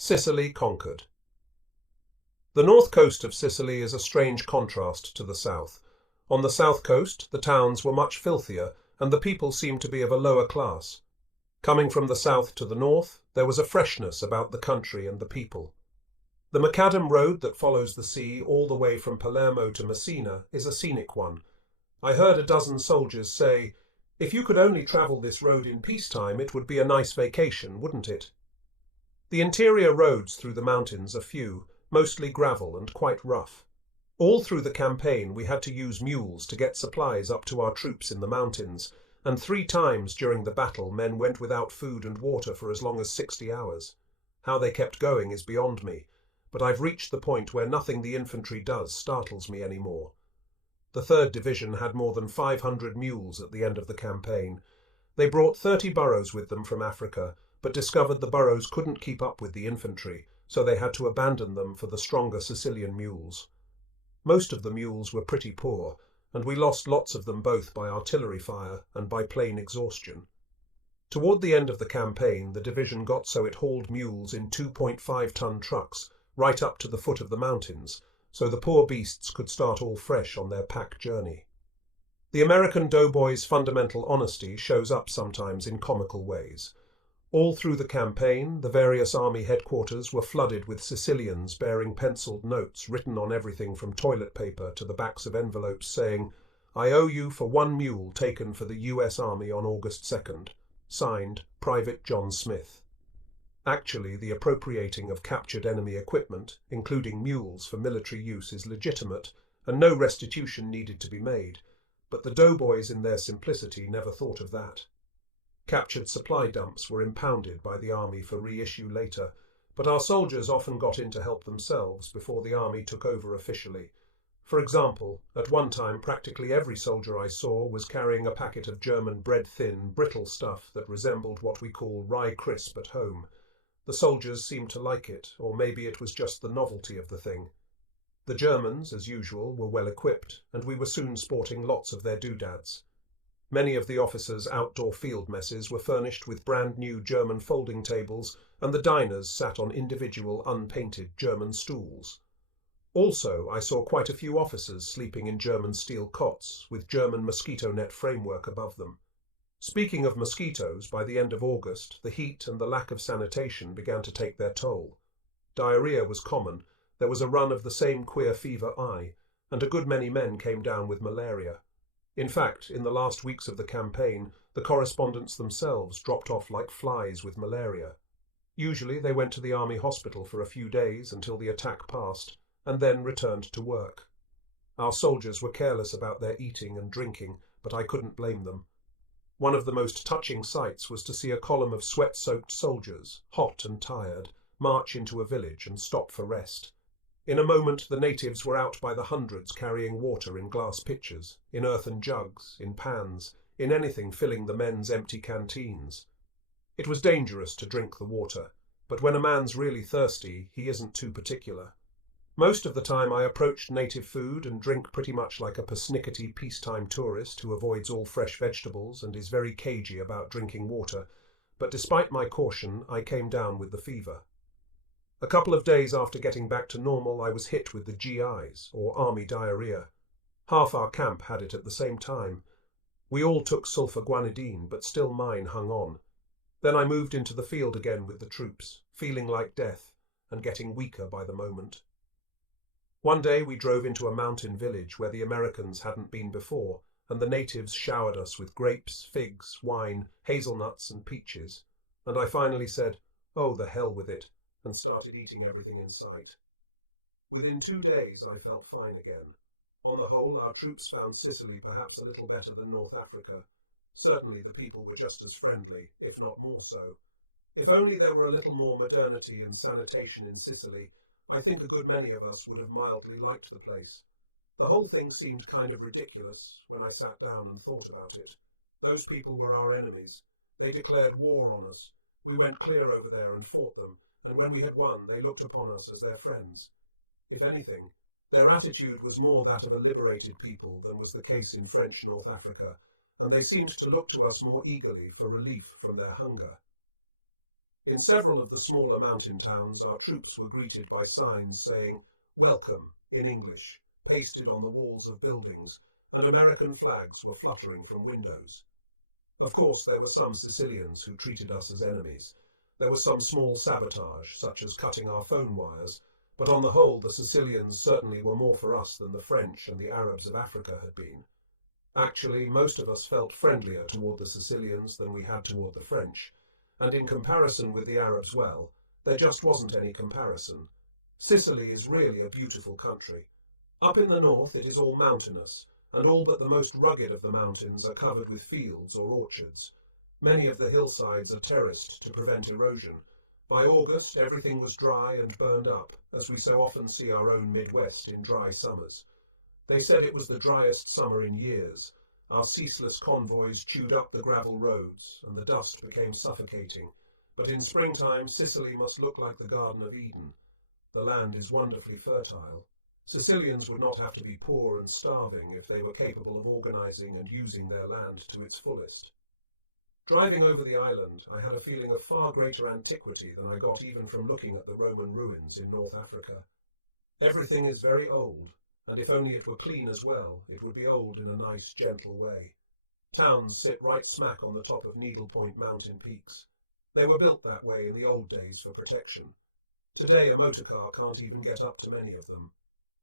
Sicily conquered. The north coast of Sicily is a strange contrast to the south. On the south coast, the towns were much filthier, and the people seemed to be of a lower class. Coming from the south to the north, there was a freshness about the country and the people. The macadam road that follows the sea all the way from Palermo to Messina is a scenic one. I heard a dozen soldiers say, "If you could only travel this road in peacetime, it would be a nice vacation, wouldn't it?" The interior roads through the mountains are few, mostly gravel and quite rough. All through the campaign we had to use mules to get supplies up to our troops in the mountains, and 3 times during the battle men went without food and water for as long as 60 hours. How they kept going is beyond me, but I've reached the point where nothing the infantry does startles me anymore. The 3rd Division had more than 500 mules at the end of the campaign. They brought 30 burros with them from Africa, but discovered the burros couldn't keep up with the infantry, so they had to abandon them for the stronger Sicilian mules. Most of the mules were pretty poor, and we lost lots of them both by artillery fire and by plain exhaustion. Toward the end of the campaign, the division got so it hauled mules in 2.5-ton trucks right up to the foot of the mountains, so the poor beasts could start all fresh on their pack journey. The American doughboy's fundamental honesty shows up sometimes in comical ways. All through the campaign, the various army headquarters were flooded with Sicilians bearing penciled notes written on everything from toilet paper to the backs of envelopes saying, "I owe you for 1 mule taken for the US Army on August 2nd. Signed, Private John Smith." Actually, the appropriating of captured enemy equipment, including mules for military use, is legitimate, and no restitution needed to be made, but the doughboys in their simplicity never thought of that. Captured supply dumps were impounded by the army for reissue later, but our soldiers often got in to help themselves before the army took over officially. For example, at one time practically every soldier I saw was carrying a packet of German bread-thin, brittle stuff that resembled what we call rye crisp at home. The soldiers seemed to like it, or maybe it was just the novelty of the thing. The Germans, as usual, were well equipped, and we were soon sporting lots of their doodads. Many of the officers' outdoor field messes were furnished with brand new German folding tables, and the diners sat on individual unpainted German stools. Also, I saw quite a few officers sleeping in German steel cots, with German mosquito net framework above them. Speaking of mosquitoes, by the end of August, the heat and the lack of sanitation began to take their toll. Diarrhea was common, there was a run of the same queer fever I, and a good many men came down with malaria. In fact, in the last weeks of the campaign, the correspondents themselves dropped off like flies with malaria. Usually they went to the army hospital for a few days until the attack passed, and then returned to work. Our soldiers were careless about their eating and drinking, but I couldn't blame them. One of the most touching sights was to see a column of sweat-soaked soldiers, hot and tired, march into a village and stop for rest. In a moment the natives were out by the hundreds carrying water in glass pitchers, in earthen jugs, in pans, in anything filling the men's empty canteens. It was dangerous to drink the water, but when a man's really thirsty, he isn't too particular. Most of the time I approached native food and drink pretty much like a persnickety peacetime tourist who avoids all fresh vegetables and is very cagey about drinking water, but despite my caution, I came down with the fever. A couple of days after getting back to normal, I was hit with the GIs, or army diarrhea. Half our camp had it at the same time. We all took sulfaguanidine, but still mine hung on. Then I moved into the field again with the troops, feeling like death, and getting weaker by the moment. One day we drove into a mountain village where the Americans hadn't been before, and the natives showered us with grapes, figs, wine, hazelnuts and peaches, and I finally said, "Oh, the hell with it," and started eating everything in sight. Within 2 days I felt fine again. On the whole, our troops found Sicily perhaps a little better than North Africa. Certainly the people were just as friendly, if not more so. If only there were a little more modernity and sanitation in Sicily, I think a good many of us would have mildly liked the place. The whole thing seemed kind of ridiculous when I sat down and thought about it. Those people were our enemies. They declared war on us. We went clear over there and fought them, and when we had won, they looked upon us as their friends. If anything, their attitude was more that of a liberated people than was the case in French North Africa, and they seemed to look to us more eagerly for relief from their hunger. In several of the smaller mountain towns, our troops were greeted by signs saying, "Welcome," in English, pasted on the walls of buildings, and American flags were fluttering from windows. Of course, there were some Sicilians who treated us as enemies. There was some small sabotage, such as cutting our phone wires, but on the whole, the Sicilians certainly were more for us than the French and the Arabs of Africa had been. Actually, most of us felt friendlier toward the Sicilians than we had toward the French, and in comparison with the Arabs, well, there just wasn't any comparison. Sicily is really a beautiful country. Up in the north it is all mountainous, and all but the most rugged of the mountains are covered with fields or orchards. Many of the hillsides are terraced to prevent erosion. By August everything was dry and burned up, as we so often see our own Midwest in dry summers. They said it was the driest summer in years. Our ceaseless convoys chewed up the gravel roads, and the dust became suffocating. But in springtime, Sicily must look like the Garden of Eden. The land is wonderfully fertile. Sicilians would not have to be poor and starving if they were capable of organizing and using their land to its fullest. Driving over the island, I had a feeling of far greater antiquity than I got even from looking at the Roman ruins in North Africa. Everything is very old, and if only it were clean as well, it would be old in a nice, gentle way. Towns sit right smack on the top of needlepoint mountain peaks. They were built that way in the old days for protection. Today a motor car can't even get up to many of them.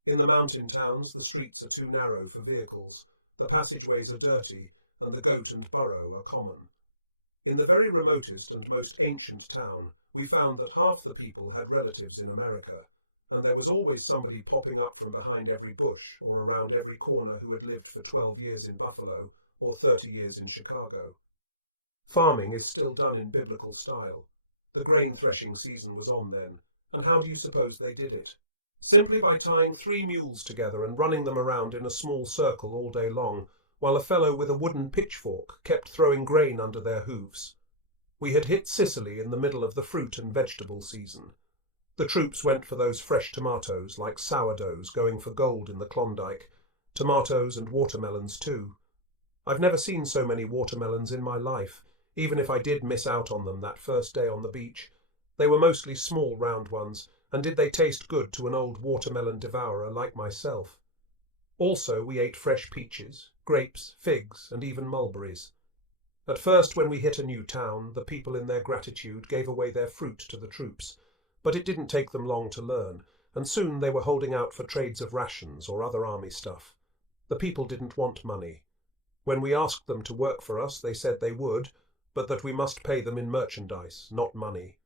In the mountain towns, the streets are too narrow for vehicles, the passageways are dirty, and the goat and burro are common. In the very remotest and most ancient town, we found that half the people had relatives in America, and there was always somebody popping up from behind every bush or around every corner who had lived for 12 years in Buffalo or 30 years in Chicago. Farming is still done in biblical style. The grain threshing season was on then, and how do you suppose they did it? Simply by tying 3 mules together and running them around in a small circle all day long, while a fellow with a wooden pitchfork kept throwing grain under their hooves. We had hit Sicily in the middle of the fruit and vegetable season. The troops went for those fresh tomatoes, like sourdoughs going for gold in the Klondike. Tomatoes and watermelons too. I've never seen so many watermelons in my life, even if I did miss out on them that first day on the beach. They were mostly small round ones, and did they taste good to an old watermelon devourer like myself? Also we ate fresh peaches, grapes, figs, and even mulberries. At first, when we hit a new town, the people in their gratitude gave away their fruit to the troops, but it didn't take them long to learn, and soon they were holding out for trades of rations or other army stuff. The people didn't want money. When we asked them to work for us, they said they would, but that we must pay them in merchandise, not money.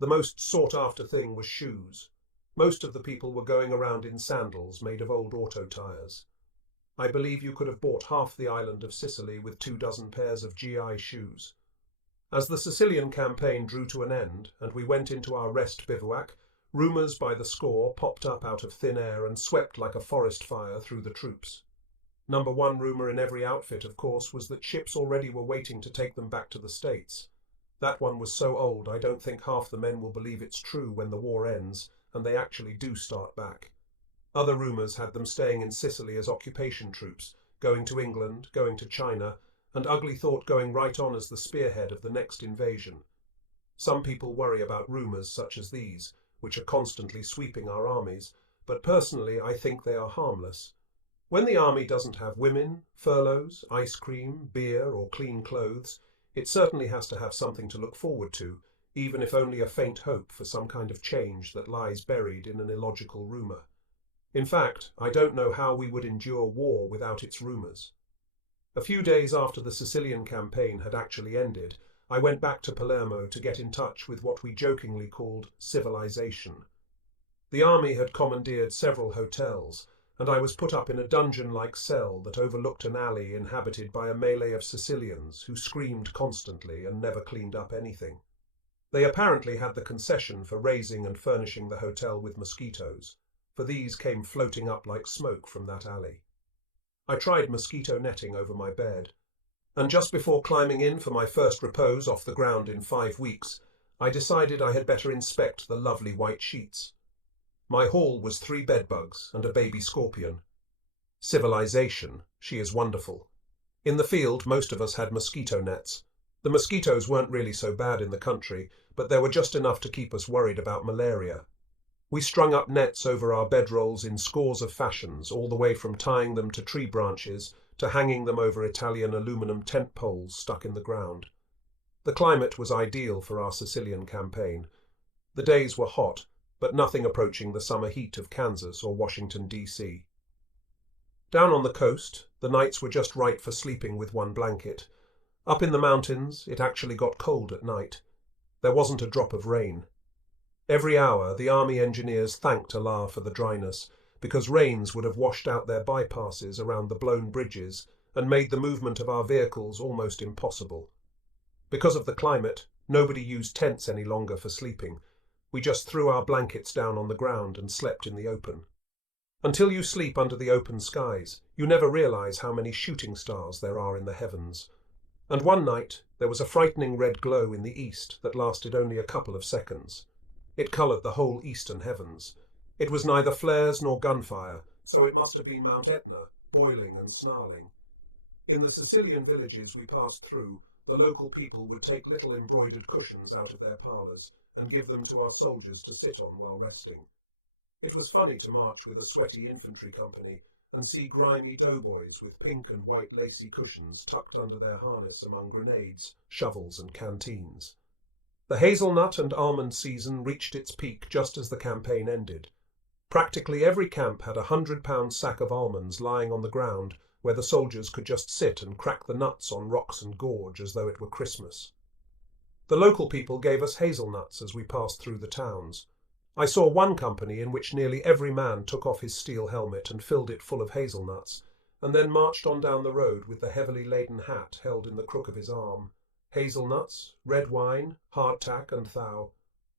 The most sought-after thing was shoes. Most of the people were going around in sandals made of old auto tires. I believe you could have bought half the island of Sicily with 24 pairs of GI shoes. As the Sicilian campaign drew to an end, and we went into our rest bivouac, rumours by the score popped up out of thin air and swept like a forest fire through the troops. Number one rumour in every outfit, of course, was that ships already were waiting to take them back to the States. That one was so old I don't think half the men will believe it's true when the war ends, and they actually do start back. Other rumours had them staying in Sicily as occupation troops, going to England, going to China, and ugly thought going right on as the spearhead of the next invasion. Some people worry about rumours such as these, which are constantly sweeping our armies, but personally I think they are harmless. When the army doesn't have women, furloughs, ice cream, beer, or clean clothes, it certainly has to have something to look forward to, even if only a faint hope for some kind of change that lies buried in an illogical rumour. In fact, I don't know how we would endure war without its rumours. A few days after the Sicilian campaign had actually ended, I went back to Palermo to get in touch with what we jokingly called civilization. The army had commandeered several hotels, and I was put up in a dungeon-like cell that overlooked an alley inhabited by a melee of Sicilians who screamed constantly and never cleaned up anything. They apparently had the concession for raising and furnishing the hotel with mosquitoes, for these came floating up like smoke from that alley. I tried mosquito netting over my bed, and just before climbing in for my first repose off the ground in 5 weeks, I decided I had better inspect the lovely white sheets. My haul was 3 bedbugs and a baby scorpion. Civilization, she is wonderful. In the field, most of us had mosquito nets. The mosquitoes weren't really so bad in the country, but there were just enough to keep us worried about malaria. We strung up nets over our bedrolls in scores of fashions, all the way from tying them to tree branches to hanging them over Italian aluminum tent poles stuck in the ground. The climate was ideal for our Sicilian campaign. The days were hot, but nothing approaching the summer heat of Kansas or Washington, D.C. Down on the coast, the nights were just right for sleeping with one blanket. Up in the mountains, it actually got cold at night. There wasn't a drop of rain. Every hour, the army engineers thanked Allah for the dryness, because rains would have washed out their bypasses around the blown bridges and made the movement of our vehicles almost impossible. Because of the climate, nobody used tents any longer for sleeping. We just threw our blankets down on the ground and slept in the open. Until you sleep under the open skies, you never realize how many shooting stars there are in the heavens. And one night, there was a frightening red glow in the east that lasted only a couple of seconds. It coloured the whole eastern heavens. It was neither flares nor gunfire, so it must have been Mount Etna, boiling and snarling. In the Sicilian villages we passed through, the local people would take little embroidered cushions out of their parlours and give them to our soldiers to sit on while resting. It was funny to march with a sweaty infantry company and see grimy doughboys with pink and white lacy cushions tucked under their harness among grenades, shovels and canteens. The hazelnut and almond season reached its peak just as the campaign ended. Practically every camp had a 100-pound sack of almonds lying on the ground where the soldiers could just sit and crack the nuts on rocks and gorge as though it were Christmas. The local people gave us hazelnuts as we passed through the towns. I saw one company in which nearly every man took off his steel helmet and filled it full of hazelnuts, and then marched on down the road with the heavily laden hat held in the crook of his arm. Hazelnuts, red wine, hardtack and thou.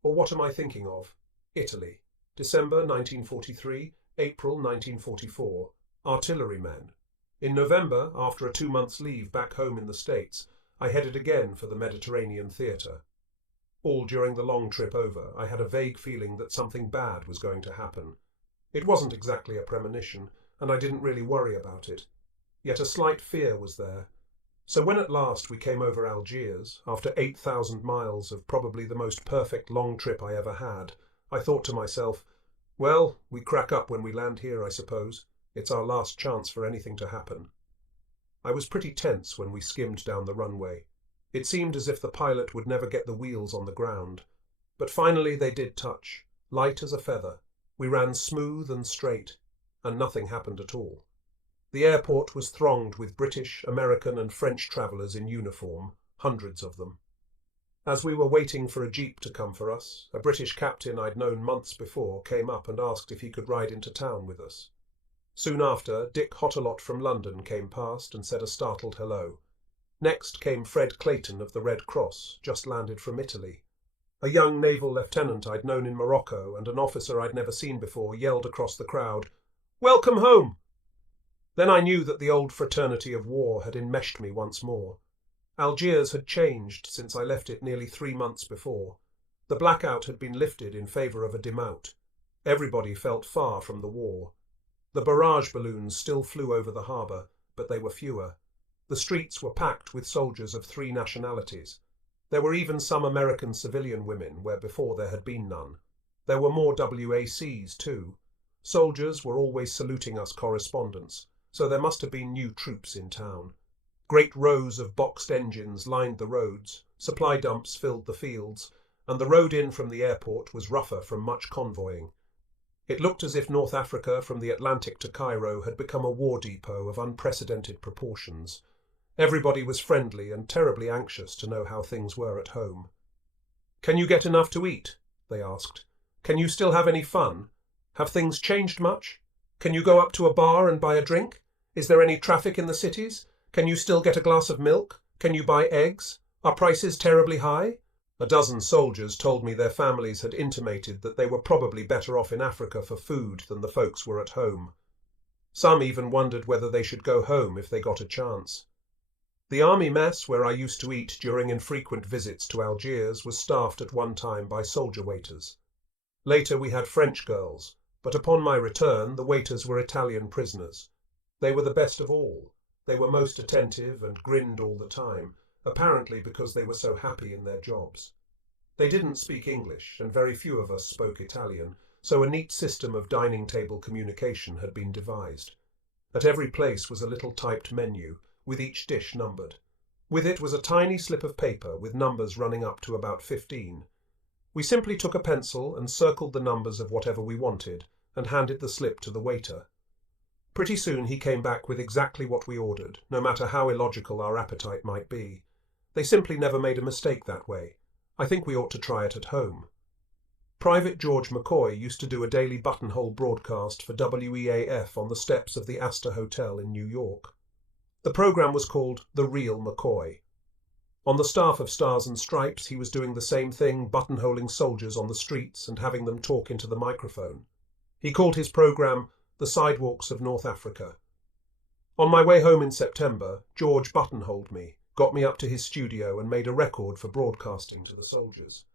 Or what am I thinking of? Italy. December 1943, April 1944. Artillerymen. In November, after a 2 months' leave back home in the States, I headed again for the Mediterranean theatre. All during the long trip over, I had a vague feeling that something bad was going to happen. It wasn't exactly a premonition, and I didn't really worry about it. Yet a slight fear was there. So when at last we came over Algiers, after 8,000 miles of probably the most perfect long trip I ever had, I thought to myself, well, we crack up when we land here, I suppose. It's our last chance for anything to happen. I was pretty tense when we skimmed down the runway. It seemed as if the pilot would never get the wheels on the ground. But finally they did touch, light as a feather. We ran smooth and straight, and nothing happened at all. The airport was thronged with British, American and French travellers in uniform, hundreds of them. As we were waiting for a jeep to come for us, a British captain I'd known months before came up and asked if he could ride into town with us. Soon after, Dick Hottelot from London came past and said a startled hello. Next came Fred Clayton of the Red Cross, just landed from Italy. A young naval lieutenant I'd known in Morocco and an officer I'd never seen before yelled across the crowd, "Welcome home!" Then I knew that the old fraternity of war had enmeshed me once more. Algiers had changed since I left it nearly 3 months before. The blackout had been lifted in favour of a demout. Everybody felt far from the war. The barrage balloons still flew over the harbour, but they were fewer. The streets were packed with soldiers of 3 nationalities. There were even some American civilian women where before there had been none. There were more WACs too. Soldiers were always saluting us correspondents, so there must have been new troops in town. Great rows of boxed engines lined the roads, supply dumps filled the fields, and the road in from the airport was rougher from much convoying. It looked as if North Africa from the Atlantic to Cairo had become a war depot of unprecedented proportions. Everybody was friendly and terribly anxious to know how things were at home. "Can you get enough to eat?" they asked. "Can you still have any fun? Have things changed much? Can you go up to a bar and buy a drink? Is there any traffic in the cities? Can you still get a glass of milk? Can you buy eggs? Are prices terribly high?" A dozen soldiers told me their families had intimated that they were probably better off in Africa for food than the folks were at home. Some even wondered whether they should go home if they got a chance. The army mess where I used to eat during infrequent visits to Algiers was staffed at one time by soldier waiters. Later we had French girls, but upon my return the waiters were Italian prisoners. They were the best of all. They were most attentive and grinned all the time, apparently because they were so happy in their jobs. They didn't speak English, and very few of us spoke Italian, so a neat system of dining table communication had been devised. At every place was a little typed menu, with each dish numbered. With it was a tiny slip of paper with numbers running up to about 15. We simply took a pencil and circled the numbers of whatever we wanted, and handed the slip to the waiter. Pretty soon he came back with exactly what we ordered, no matter how illogical our appetite might be. They simply never made a mistake that way. I think we ought to try it at home. Private George McCoy used to do a daily buttonhole broadcast for WEAF on the steps of the Astor Hotel in New York. The program was called The Real McCoy. On the staff of Stars and Stripes, he was doing the same thing, buttonholing soldiers on the streets and having them talk into the microphone. He called his program The Sidewalks of North Africa. On my way home in September, George buttonholed me, got me up to his studio and made a record for broadcasting to the soldiers.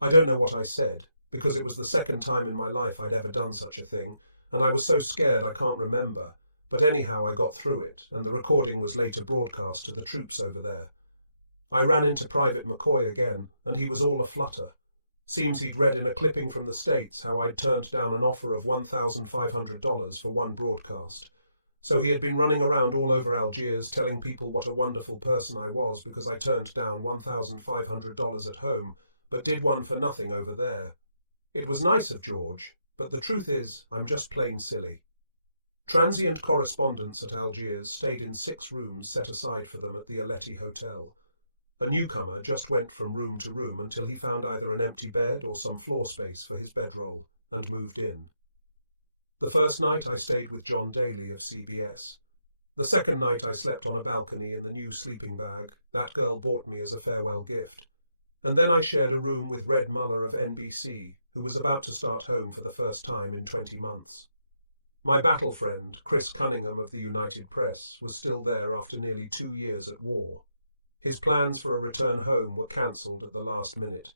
I don't know what I said, because it was the second time in my life I'd ever done such a thing, and I was so scared I can't remember. But anyhow, I got through it, and the recording was later broadcast to the troops over there. I ran into Private McCoy again, and he was all aflutter. Seems he'd read in a clipping from the States how I'd turned down an offer of $1,500 for one broadcast. So he had been running around all over Algiers telling people what a wonderful person I was because I turned down $1,500 at home, but did one for nothing over there. It was nice of George, but the truth is, I'm just plain silly. Transient correspondents at Algiers stayed in 6 rooms set aside for them at the Aletti Hotel. A newcomer just went from room to room until he found either an empty bed or some floor space for his bedroll, and moved in. The first night I stayed with John Daly of CBS. The second night I slept on a balcony in the new sleeping bag that girl bought me as a farewell gift. And then I shared a room with Red Muller of NBC, who was about to start home for the first time in 20 months. My battle friend, Chris Cunningham of the United Press, was still there after nearly 2 years at war. His plans for a return home were cancelled at the last minute.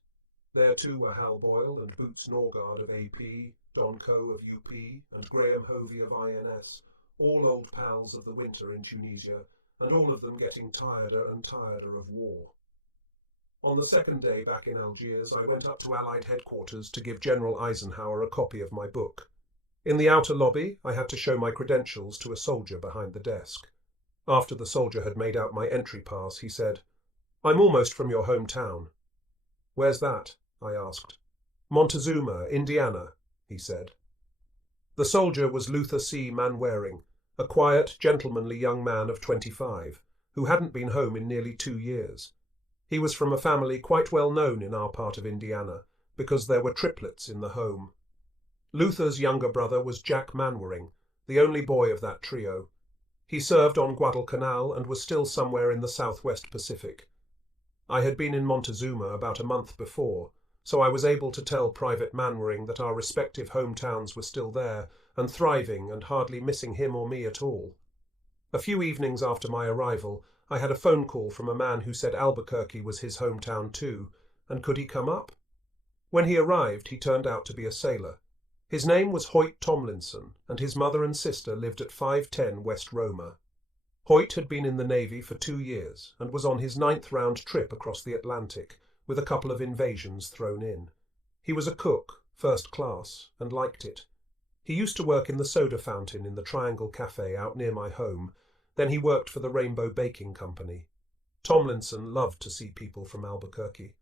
There too were Hal Boyle and Boots Norgard of AP, Don Coe of UP, and Graham Hovey of INS, all old pals of the winter in Tunisia, and all of them getting tireder and tireder of war. On the second day back in Algiers, I went up to Allied headquarters to give General Eisenhower a copy of my book. In the outer lobby, I had to show my credentials to a soldier behind the desk. After the soldier had made out my entry pass, he said, "I'm almost from your hometown." "Where's that?" I asked. "Montezuma, Indiana," he said. The soldier was Luther C. Manwaring, a quiet, gentlemanly young man of 25, who hadn't been home in nearly 2 years. He was from a family quite well known in our part of Indiana, because there were triplets in the home. Luther's younger brother was Jack Manwaring, the only boy of that trio. He served on Guadalcanal and was still somewhere in the southwest Pacific. I had been in Montezuma about a month before, so I was able to tell Private Manwaring that our respective hometowns were still there and thriving and hardly missing him or me at all. A few evenings after my arrival, I had a phone call from a man who said Albuquerque was his hometown too, and could he come up? When he arrived, he turned out to be a sailor. His name was Hoyt Tomlinson, and his mother and sister lived at 510 West Roma. Hoyt had been in the Navy for 2 years and was on his 9th round trip across the Atlantic, with a couple of invasions thrown in. He was a cook, first class, and liked it. He used to work in the soda fountain in the Triangle Cafe out near my home. Then he worked for the Rainbow Baking Company. Tomlinson loved to see people from Albuquerque.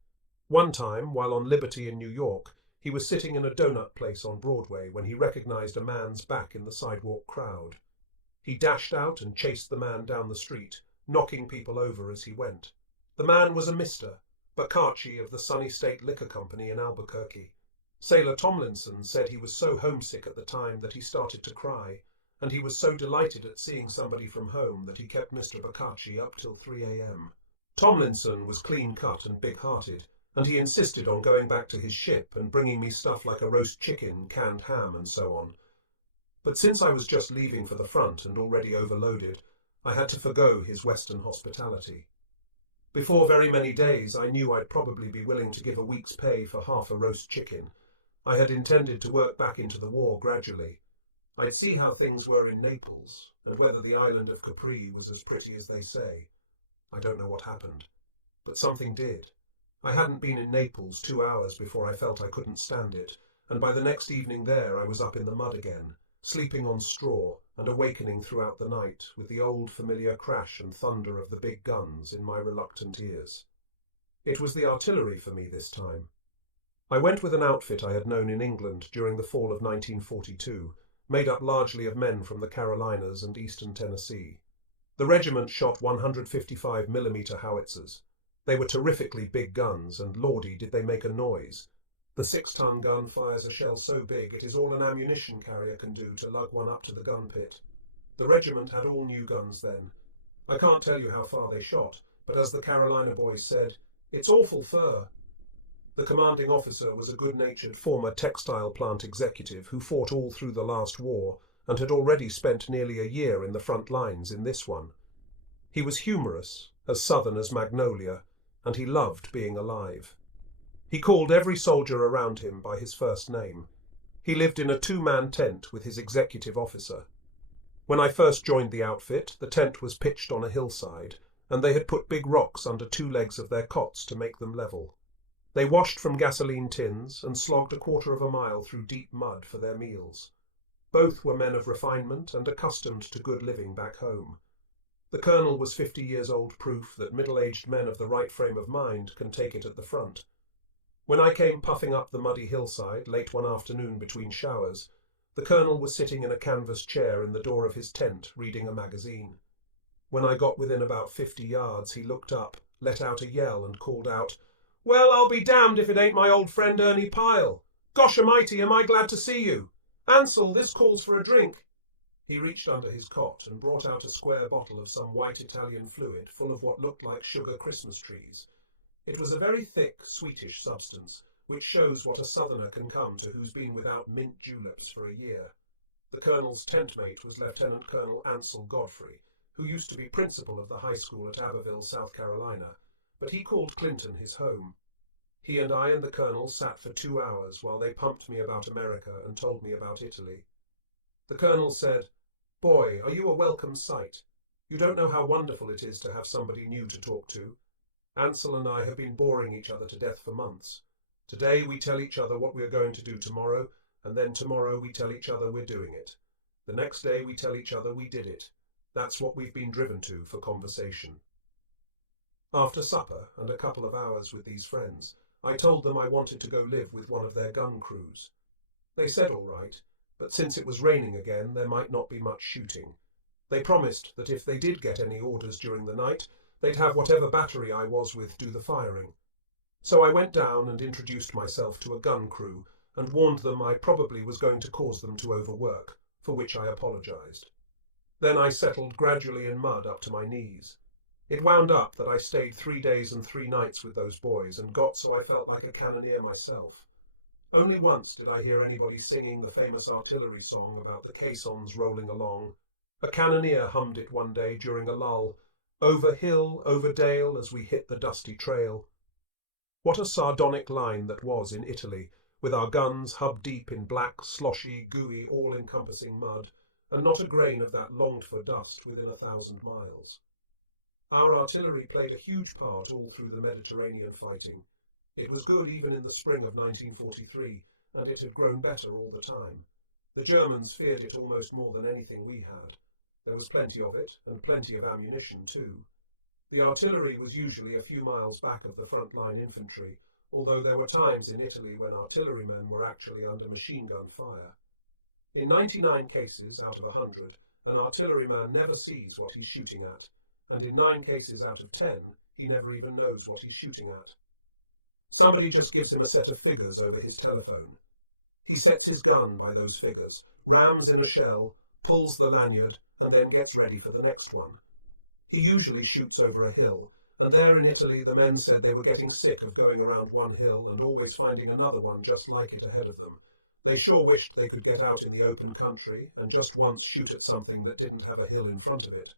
One time, while on Liberty in New York, he was sitting in a donut place on Broadway when he recognized a man's back in the sidewalk crowd. He dashed out and chased the man down the street, knocking people over as he went. The man was a Mr. Bacacci of the Sunny State Liquor Company in Albuquerque. Sailor Tomlinson said he was so homesick at the time that he started to cry, and he was so delighted at seeing somebody from home that he kept Mr. Bacacci up till 3 a.m. Tomlinson was clean-cut and big-hearted, and he insisted on going back to his ship and bringing me stuff like a roast chicken, canned ham, and so on. But since I was just leaving for the front and already overloaded, I had to forgo his Western hospitality. Before very many days, I knew I'd probably be willing to give a week's pay for half a roast chicken. I had intended to work back into the war gradually. I'd see how things were in Naples, and whether the island of Capri was as pretty as they say. I don't know what happened. but something did. I hadn't been in Naples 2 hours before I felt I couldn't stand it, and by the next evening there I was up in the mud again, sleeping on straw and awakening throughout the night with the old familiar crash and thunder of the big guns in my reluctant ears. It was the artillery for me this time. I went with an outfit I had known in England during the fall of 1942, made up largely of men from the Carolinas and eastern Tennessee. The regiment shot 155mm howitzers. They were terrifically big guns, and lordy did they make a noise. The 6-ton gun fires a shell so big it is all an ammunition carrier can do to lug one up to the gun pit. The regiment had all new guns then. I can't tell you how far they shot, but as the Carolina boys said, "It's awful fur." The commanding officer was a good-natured former textile plant executive who fought all through the last war and had already spent nearly a year in the front lines in this one. He was humorous, as southern as Magnolia, and he loved being alive. He called every soldier around him by his first name. He lived in a 2-man tent with his executive officer. When I first joined the outfit, the tent was pitched on a hillside, and they had put big rocks under 2 legs of their cots to make them level. They washed from gasoline tins and slogged a 1/4 of a mile through deep mud for their meals. Both were men of refinement and accustomed to good living back home. The colonel was 50 years old proof that middle-aged men of the right frame of mind can take it at the front. When I came puffing up the muddy hillside late one afternoon between showers, the colonel was sitting in a canvas chair in the door of his tent reading a magazine. When I got within about 50 yards, he looked up, let out a yell and called out, "Well, I'll be damned if it ain't my old friend Ernie Pyle. Gosh amighty, am I glad to see you. Ansel, this calls for a drink." He reached under his cot and brought out a square bottle of some white Italian fluid full of what looked like sugar Christmas trees. It was a very thick, sweetish substance, which shows what a southerner can come to who's been without mint juleps for a year. The colonel's tent mate was Lieutenant Colonel Ansel Godfrey, who used to be principal of the high school at Aberville, South Carolina, but he called Clinton his home. He and I and the colonel sat for 2 hours while they pumped me about America and told me about Italy. The colonel said, "Boy, are you a welcome sight. You don't know how wonderful it is to have somebody new to talk to. Ansel and I have been boring each other to death for months. Today we tell each other what we are going to do tomorrow, and then tomorrow we tell each other we're doing it. The next day we tell each other we did it. That's what we've been driven to for conversation." After supper and a couple of hours with these friends, I told them I wanted to go live with one of their gun crews. They said all right, but since it was raining again, there might not be much shooting. They promised that if they did get any orders during the night, they'd have whatever battery I was with do the firing. So I went down and introduced myself to a gun crew and warned them I probably was going to cause them to overwork, for which I apologized. Then I settled gradually in mud up to my knees. It wound up that I stayed 3 days and 3 nights with those boys and got so I felt like a cannoneer myself. Only once did I hear anybody singing the famous artillery song about the caissons rolling along. A cannoneer hummed it one day during a lull, "Over hill, over dale, as we hit the dusty trail." What a sardonic line that was in Italy, with our guns hub-deep in black, sloshy, gooey, all-encompassing mud, and not a grain of that longed-for dust within 1,000 miles. Our artillery played a huge part all through the Mediterranean fighting. It was good even in the spring of 1943, and it had grown better all the time. The Germans feared it almost more than anything we had. There was plenty of it, and plenty of ammunition too. The artillery was usually a few miles back of the front-line infantry, although there were times in Italy when artillerymen were actually under machine-gun fire. In 99 cases out of 100, an artilleryman never sees what he's shooting at, and in 9 cases out of 10, he never even knows what he's shooting at. Somebody just gives him a set of figures over his telephone. He sets his gun by those figures, rams in a shell, pulls the lanyard, and then gets ready for the next one. He usually shoots over a hill, and there in Italy the men said they were getting sick of going around one hill and always finding another one just like it ahead of them. They sure wished they could get out in the open country and just once shoot at something that didn't have a hill in front of it.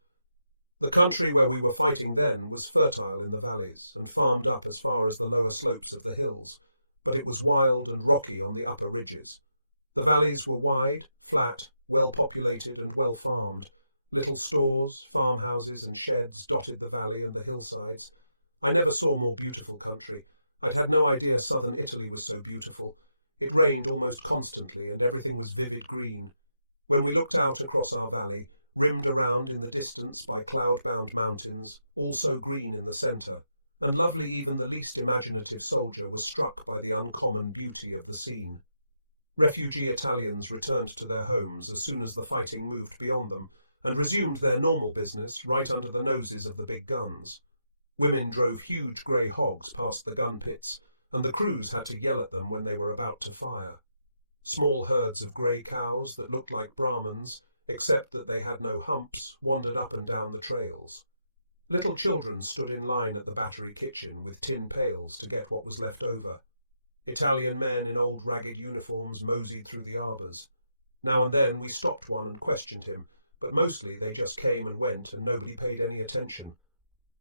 The country where we were fighting then was fertile in the valleys and farmed up as far as the lower slopes of the hills, but it was wild and rocky on the upper ridges. The valleys were wide, flat, well populated and well farmed. Little stores, farmhouses and sheds dotted the valley and the hillsides. I never saw more beautiful country. I'd had no idea southern Italy was so beautiful. It rained almost constantly and everything was vivid green. When we looked out across our valley, rimmed around in the distance by cloud-bound mountains, all so green in the centre, and lovely, even the least imaginative soldier was struck by the uncommon beauty of the scene. Refugee Italians returned to their homes as soon as the fighting moved beyond them, and resumed their normal business right under the noses of the big guns. Women drove huge grey hogs past the gun pits, and the crews had to yell at them when they were about to fire. Small herds of grey cows that looked like Brahmins, except that they had no humps, wandered up and down the trails. Little children stood in line at the battery kitchen with tin pails to get what was left over. Italian men in old ragged uniforms moseyed through the arbours. Now and then we stopped one and questioned him, but mostly they just came and went and nobody paid any attention.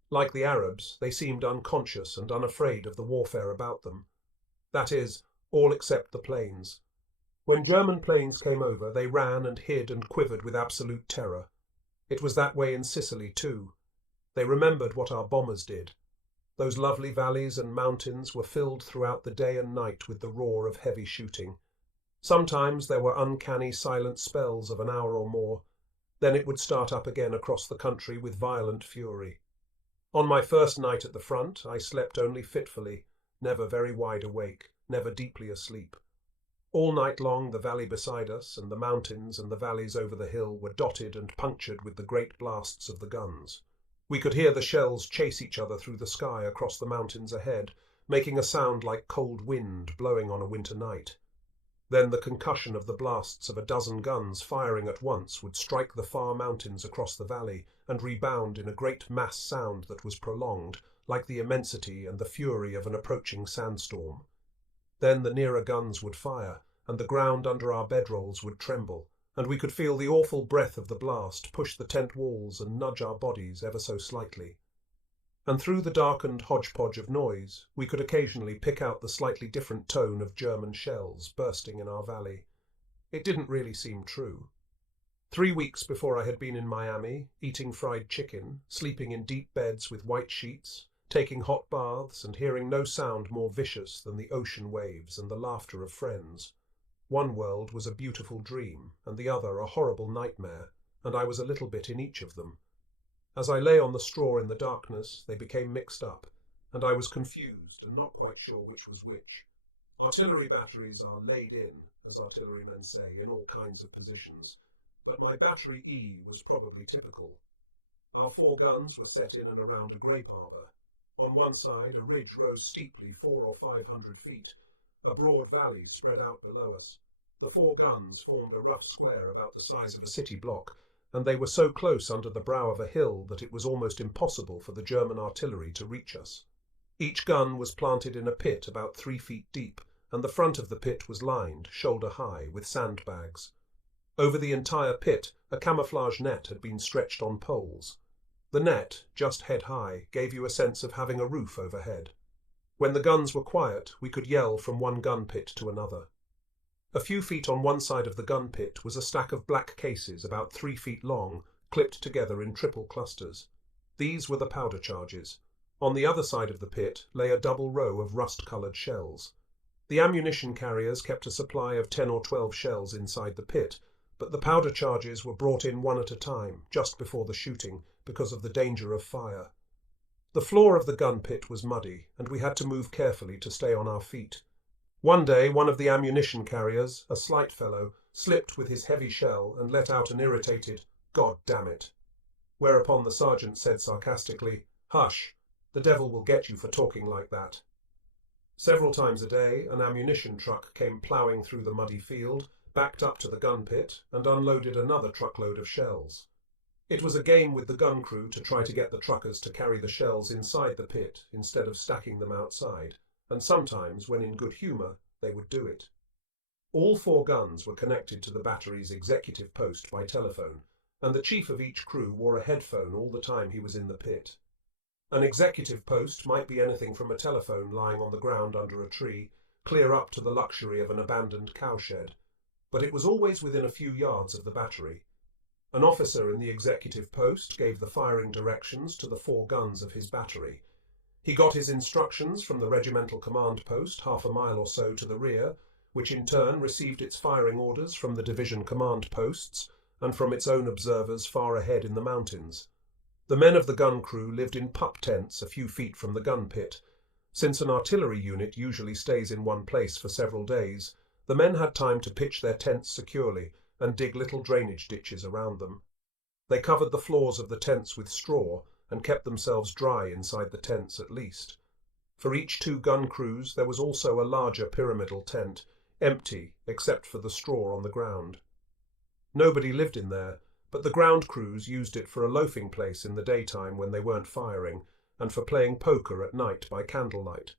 Like the Arabs, they seemed unconscious and unafraid of the warfare about them. That is, all except the planes. When German planes came over, they ran and hid and quivered with absolute terror. It was that way in Sicily too. They remembered what our bombers did. Those lovely valleys and mountains were filled throughout the day and night with the roar of heavy shooting. Sometimes there were uncanny silent spells of an hour or more. Then it would start up again across the country with violent fury. On my first night at the front, I slept only fitfully, never very wide awake, never deeply asleep. All night long the valley beside us and the mountains and the valleys over the hill were dotted and punctured with the great blasts of the guns. We could hear the shells chase each other through the sky across the mountains ahead, making a sound like cold wind blowing on a winter night. Then the concussion of the blasts of a dozen guns firing at once would strike the far mountains across the valley and rebound in a great mass sound that was prolonged, like the immensity and the fury of an approaching sandstorm. Then the nearer guns would fire, and the ground under our bedrolls would tremble, and we could feel the awful breath of the blast push the tent walls and nudge our bodies ever so slightly. And through the darkened hodgepodge of noise, we could occasionally pick out the slightly different tone of German shells bursting in our valley. It didn't really seem true. 3 weeks before I had been in Miami, eating fried chicken, sleeping in deep beds with white sheets, taking hot baths and hearing no sound more vicious than the ocean waves and the laughter of friends. One world was a beautiful dream, and the other a horrible nightmare, and I was a little bit in each of them. As I lay on the straw in the darkness, they became mixed up, and I was confused and not quite sure which was which. Artillery batteries are laid in, as artillerymen say, in all kinds of positions, but my battery E was probably typical. Our 4 guns were set in and around a grape arbour. On one side, a ridge rose steeply 400 or 500 feet. A broad valley spread out below us. The 4 guns formed a rough square about the size of a city block, and they were so close under the brow of a hill that it was almost impossible for the German artillery to reach us. Each gun was planted in a pit about 3 feet deep, and the front of the pit was lined, shoulder high, with sandbags. Over the entire pit, a camouflage net had been stretched on poles. The net, just head high, gave you a sense of having a roof overhead. When the guns were quiet, we could yell from one gun pit to another. A few feet on one side of the gun pit was a stack of black cases about 3 feet long, clipped together in triple clusters. These were the powder charges. On the other side of the pit lay a double row of rust-coloured shells. The ammunition carriers kept a supply of 10 or 12 shells inside the pit, but the powder charges were brought in one at a time, just before the shooting, because of the danger of fire. The floor of the gun pit was muddy, and we had to move carefully to stay on our feet. One day one of the ammunition carriers, a slight fellow, slipped with his heavy shell and let out an irritated, "God damn it," whereupon the sergeant said sarcastically, "Hush, the devil will get you for talking like that." Several times a day an ammunition truck came ploughing through the muddy field, backed up to the gun pit, and unloaded another truckload of shells. It was a game with the gun crew to try to get the truckers to carry the shells inside the pit instead of stacking them outside, and sometimes, when in good humour, they would do it. All 4 guns were connected to the battery's executive post by telephone, and the chief of each crew wore a headphone all the time he was in the pit. An executive post might be anything from a telephone lying on the ground under a tree, clear up to the luxury of an abandoned cowshed, but it was always within a few yards of the battery. An officer in the executive post gave the firing directions to the 4 guns of his battery. He got his instructions from the regimental command post half a mile or so to the rear, which in turn received its firing orders from the division command posts and from its own observers far ahead in the mountains. The men of the gun crew lived in pup tents a few feet from the gun pit. Since an artillery unit usually stays in one place for several days, the men had time to pitch their tents securely and dig little drainage ditches around them. They covered the floors of the tents with straw and kept themselves dry inside the tents at least. For each two gun crews there was also a larger pyramidal tent, empty except for the straw on the ground. Nobody lived in there, but the ground crews used it for a loafing place in the daytime when they weren't firing, and for playing poker at night by candlelight.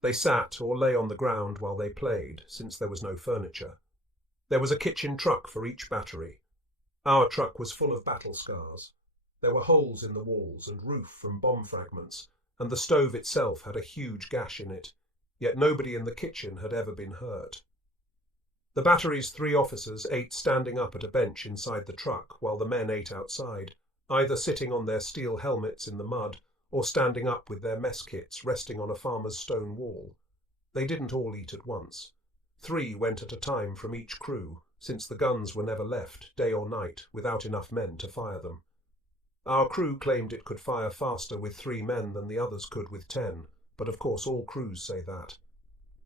They sat or lay on the ground while they played, since there was no furniture. There was a kitchen truck for each battery. Our truck was full of battle scars. There were holes in the walls and roof from bomb fragments, and the stove itself had a huge gash in it, yet nobody in the kitchen had ever been hurt. The battery's 3 officers ate standing up at a bench inside the truck while the men ate outside, either sitting on their steel helmets in the mud or standing up with their mess kits resting on a farmer's stone wall. They didn't all eat at once. 3 went at a time from each crew, since the guns were never left, day or night, without enough men to fire them. Our crew claimed it could fire faster with 3 men than the others could with 10, but of course all crews say that.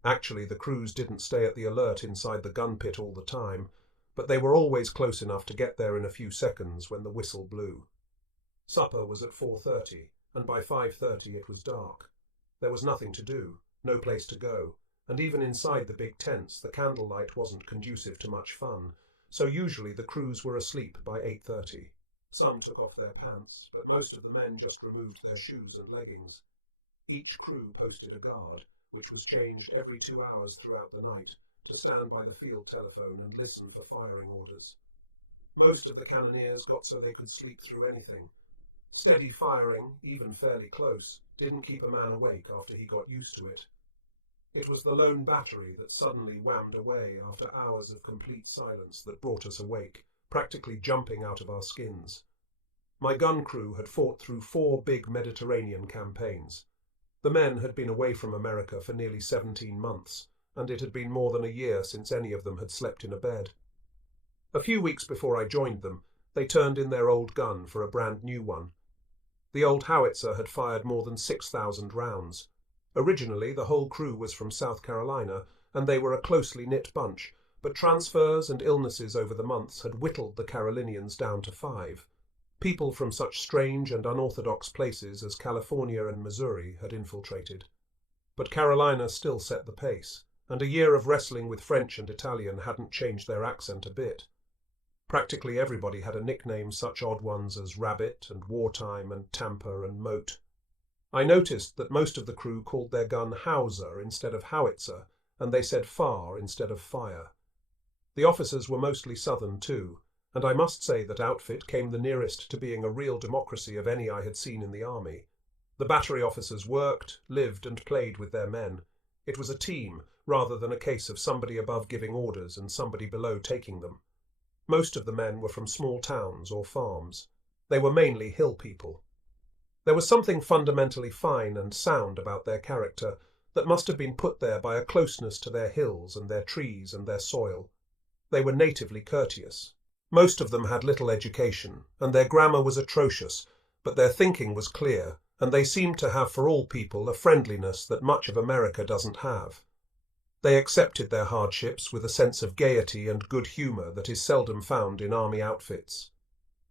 Actually, the crews didn't stay at the alert inside the gun pit all the time, but they were always close enough to get there in a few seconds when the whistle blew. Supper was at 4:30, and by 5:30 it was dark. There was nothing to do, no place to go, and even inside the big tents the candlelight wasn't conducive to much fun, so usually the crews were asleep by 8:30. Some took off their pants, but most of the men just removed their shoes and leggings. Each crew posted a guard, which was changed every 2 hours throughout the night, to stand by the field telephone and listen for firing orders. Most of the cannoneers got so they could sleep through anything. Steady firing, even fairly close, didn't keep a man awake after he got used to it. It was the lone battery that suddenly whammed away after hours of complete silence that brought us awake, practically jumping out of our skins. My gun crew had fought through 4 big Mediterranean campaigns. The men had been away from America for nearly 17 months, and it had been more than a year since any of them had slept in a bed. A few weeks before I joined them, they turned in their old gun for a brand new one. The old howitzer had fired more than 6,000 rounds. Originally, the whole crew was from South Carolina, and they were a closely knit bunch, but transfers and illnesses over the months had whittled the Carolinians down to 5. People from such strange and unorthodox places as California and Missouri had infiltrated. But Carolina still set the pace, and a year of wrestling with French and Italian hadn't changed their accent a bit. Practically everybody had a nickname, such odd ones as Rabbit and Wartime and Tampa and Moat. I noticed that most of the crew called their gun Hauser instead of howitzer, and they said far instead of fire. The officers were mostly Southern too, and I must say that outfit came the nearest to being a real democracy of any I had seen in the army. The battery officers worked, lived and played with their men. It was a team, rather than a case of somebody above giving orders and somebody below taking them. Most of the men were from small towns or farms. They were mainly hill people. There was something fundamentally fine and sound about their character that must have been put there by a closeness to their hills and their trees and their soil. They were natively courteous. Most of them had little education, and their grammar was atrocious, but their thinking was clear, and they seemed to have for all people a friendliness that much of America doesn't have. They accepted their hardships with a sense of gaiety and good humour that is seldom found in army outfits.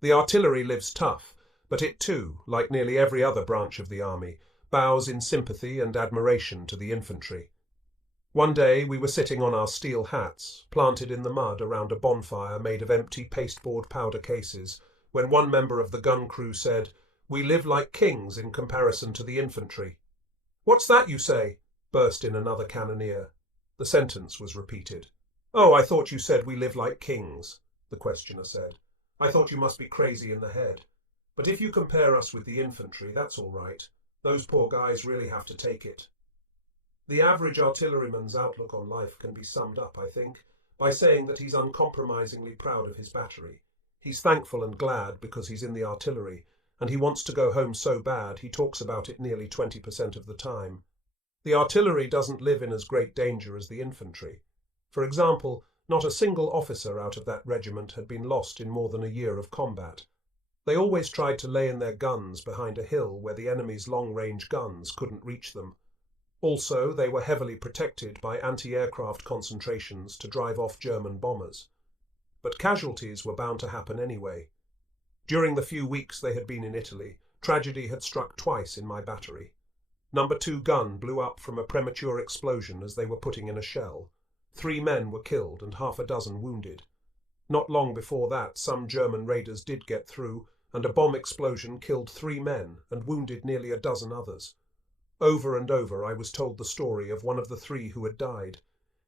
The artillery lives tough, but it too, like nearly every other branch of the army, bows in sympathy and admiration to the infantry. One day we were sitting on our steel hats, planted in the mud around a bonfire made of empty pasteboard powder cases, when one member of the gun crew said, "We live like kings in comparison to the infantry." "What's that you say?" burst in another cannoneer. The sentence was repeated. "Oh, I thought you said we live like kings," the questioner said. "I thought you must be crazy in the head. But if you compare us with the infantry, that's all right. Those poor guys really have to take it." The average artilleryman's outlook on life can be summed up, I think, by saying that he's uncompromisingly proud of his battery. He's thankful and glad because he's in the artillery, and he wants to go home so bad he talks about it nearly 20% of the time. The artillery doesn't live in as great danger as the infantry. For example, not a single officer out of that regiment had been lost in more than a year of combat. They always tried to lay in their guns behind a hill where the enemy's long-range guns couldn't reach them. Also, they were heavily protected by anti-aircraft concentrations to drive off German bombers. But casualties were bound to happen anyway. During the few weeks they had been in Italy, tragedy had struck twice in my battery. Number 2 gun blew up from a premature explosion as they were putting in a shell. 3 men were killed and half a dozen wounded. Not long before that, some German raiders did get through, and a bomb explosion killed 3 men and wounded nearly a dozen others. Over and over I was told the story of one of the 3 who had died.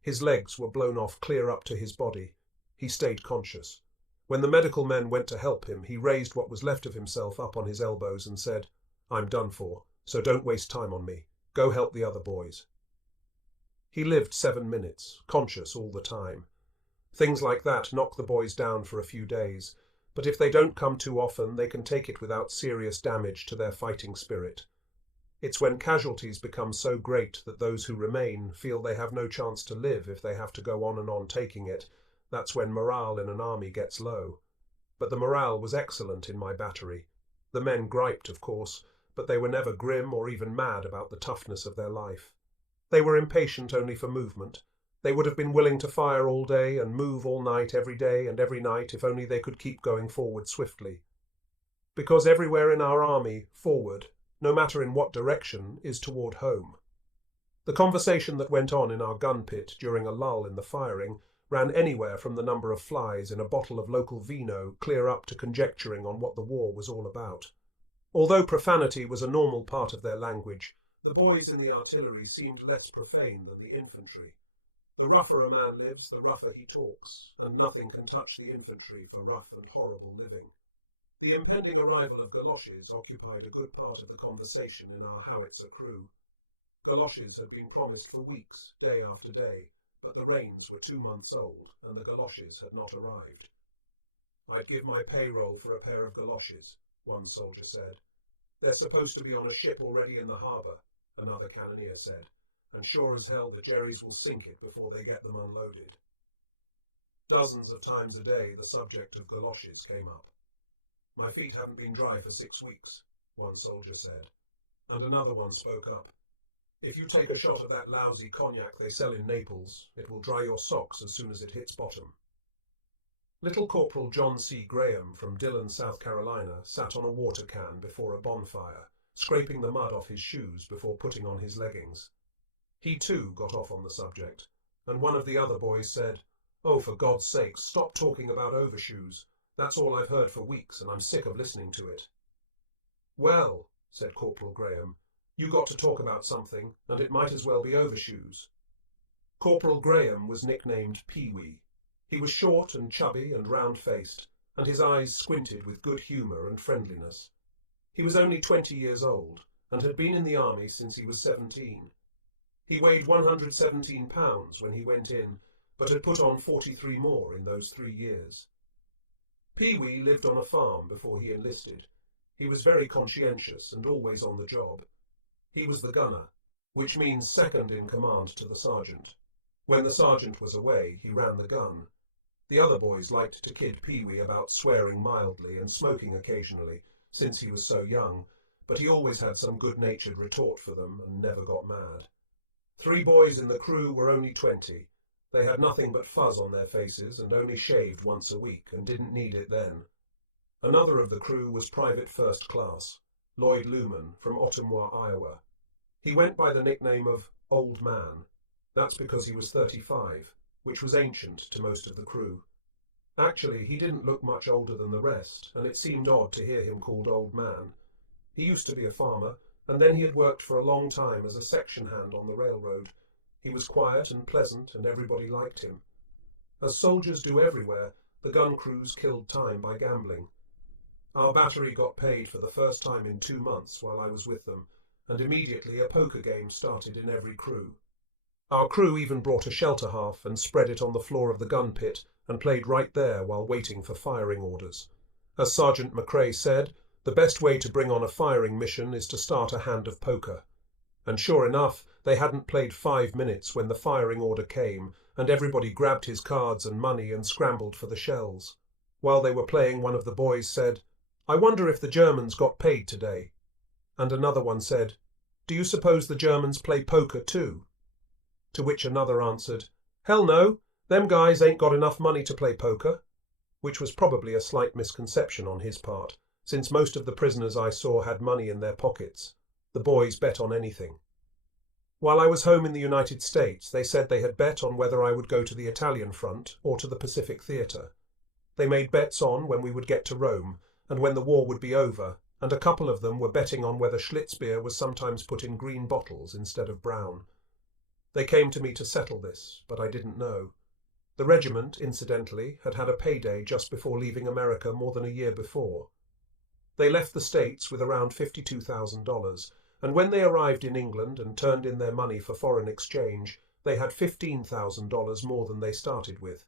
His legs were blown off clear up to his body. He stayed conscious. When the medical men went to help him, he raised what was left of himself up on his elbows and said, "I'm done for, so don't waste time on me. Go help the other boys." He lived 7 minutes, conscious all the time. Things like that knock the boys down for a few days, but if they don't come too often, they can take it without serious damage to their fighting spirit. It's when casualties become so great that those who remain feel they have no chance to live if they have to go on and on taking it. That's when morale in an army gets low. But the morale was excellent in my battery. The men griped, of course, but they were never grim or even mad about the toughness of their life. They were impatient only for movement. They would have been willing to fire all day and move all night every day and every night if only they could keep going forward swiftly. Because everywhere in our army, forward, no matter in what direction, is toward home. The conversation that went on in our gun pit during a lull in the firing ran anywhere from the number of flies in a bottle of local vino clear up to conjecturing on what the war was all about. Although profanity was a normal part of their language, the boys in the artillery seemed less profane than the infantry. The rougher a man lives, the rougher he talks, and nothing can touch the infantry for rough and horrible living. The impending arrival of galoshes occupied a good part of the conversation in our howitzer crew. Galoshes had been promised for weeks, day after day, but the rains were 2 months old, and the galoshes had not arrived. "I'd give my payroll for a pair of galoshes," one soldier said. "They're supposed to be on a ship already in the harbour," another cannoneer said, "and sure as hell the Jerrys will sink it before they get them unloaded." Dozens of times a day the subject of galoshes came up. "My feet haven't been dry for 6 weeks, one soldier said, and another one spoke up. "If you take a shot of that lousy cognac they sell in Naples, it will dry your socks as soon as it hits bottom." Little Corporal John C. Graham from Dillon, South Carolina, sat on a water can before a bonfire, scraping the mud off his shoes before putting on his leggings. He too got off on the subject, and one of the other boys said, "Oh, for God's sake, stop talking about overshoes. That's all I've heard for weeks, and I'm sick of listening to it." "Well," said Corporal Graham, "you got to talk about something, and it might as well be overshoes." Corporal Graham was nicknamed Pee-wee. He was short and chubby and round-faced, and his eyes squinted with good humour and friendliness. He was only 20 years old, and had been in the army since he was 17. He weighed 117 pounds when he went in, but had put on 43 more in those 3 years. Pee-wee lived on a farm before he enlisted. He was very conscientious and always on the job. He was the gunner, which means second in command to the sergeant. When the sergeant was away, he ran the gun. The other boys liked to kid Pee-wee about swearing mildly and smoking occasionally, since he was so young, but he always had some good-natured retort for them and never got mad. 3 boys in the crew were only 20. They had nothing but fuzz on their faces and only shaved once a week and didn't need it then. Another of the crew was Private First Class, Lloyd Luman from Ottumwa, Iowa. He went by the nickname of Old Man. That's because he was 35, which was ancient to most of the crew. Actually, he didn't look much older than the rest, and it seemed odd to hear him called Old Man. He used to be a farmer, and then he had worked for a long time as a section hand on the railroad. He was quiet and pleasant, and everybody liked him. As soldiers do everywhere, the gun crews killed time by gambling. Our battery got paid for the first time in 2 months while I was with them, and immediately a poker game started in every crew. Our crew even brought a shelter half and spread it on the floor of the gun pit and played right there while waiting for firing orders. As Sergeant McRae said, the best way to bring on a firing mission is to start a hand of poker. And sure enough, they hadn't played 5 minutes when the firing order came, and everybody grabbed his cards and money and scrambled for the shells. While they were playing, one of the boys said, "I wonder if the Germans got paid today." And another one said, "Do you suppose the Germans play poker too?" To which another answered, "Hell no, them guys ain't got enough money to play poker," which was probably a slight misconception on his part, since most of the prisoners I saw had money in their pockets. The boys bet on anything. While I was home in the United States, they said they had bet on whether I would go to the Italian front or to the Pacific Theatre. They made bets on when we would get to Rome and when the war would be over, and a couple of them were betting on whether Schlitz beer was sometimes put in green bottles instead of brown. They came to me to settle this, but I didn't know. The regiment, incidentally, had had a payday just before leaving America more than a year before. They left the States with around $52,000, and when they arrived in England and turned in their money for foreign exchange, they had $15,000 more than they started with.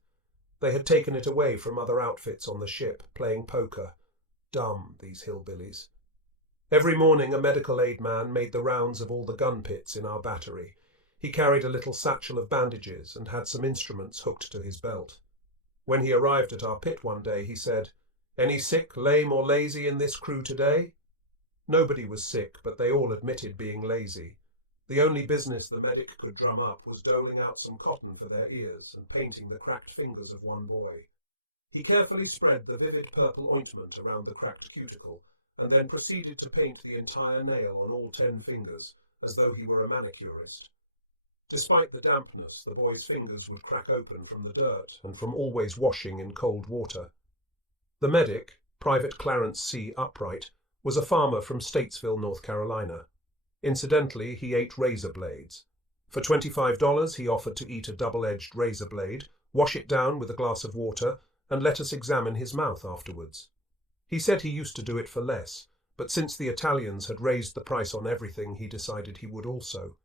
They had taken it away from other outfits on the ship, playing poker. Dumb, these hillbillies. Every morning a medical aid man made the rounds of all the gun pits in our battery. He carried a little satchel of bandages and had some instruments hooked to his belt. When he arrived at our pit one day, he said, "Any sick, lame or lazy in this crew today?" Nobody was sick, but they all admitted being lazy. The only business the medic could drum up was doling out some cotton for their ears and painting the cracked fingers of one boy. He carefully spread the vivid purple ointment around the cracked cuticle and then proceeded to paint the entire nail on all 10 fingers, as though he were a manicurist. Despite the dampness, the boy's fingers would crack open from the dirt and from always washing in cold water. The medic, Private Clarence C. Upright, was a farmer from Statesville, North Carolina. Incidentally, he ate razor blades. For $25, he offered to eat a double-edged razor blade, wash it down with a glass of water, and let us examine his mouth afterwards. He said he used to do it for less, but since the Italians had raised the price on everything, he decided he would also.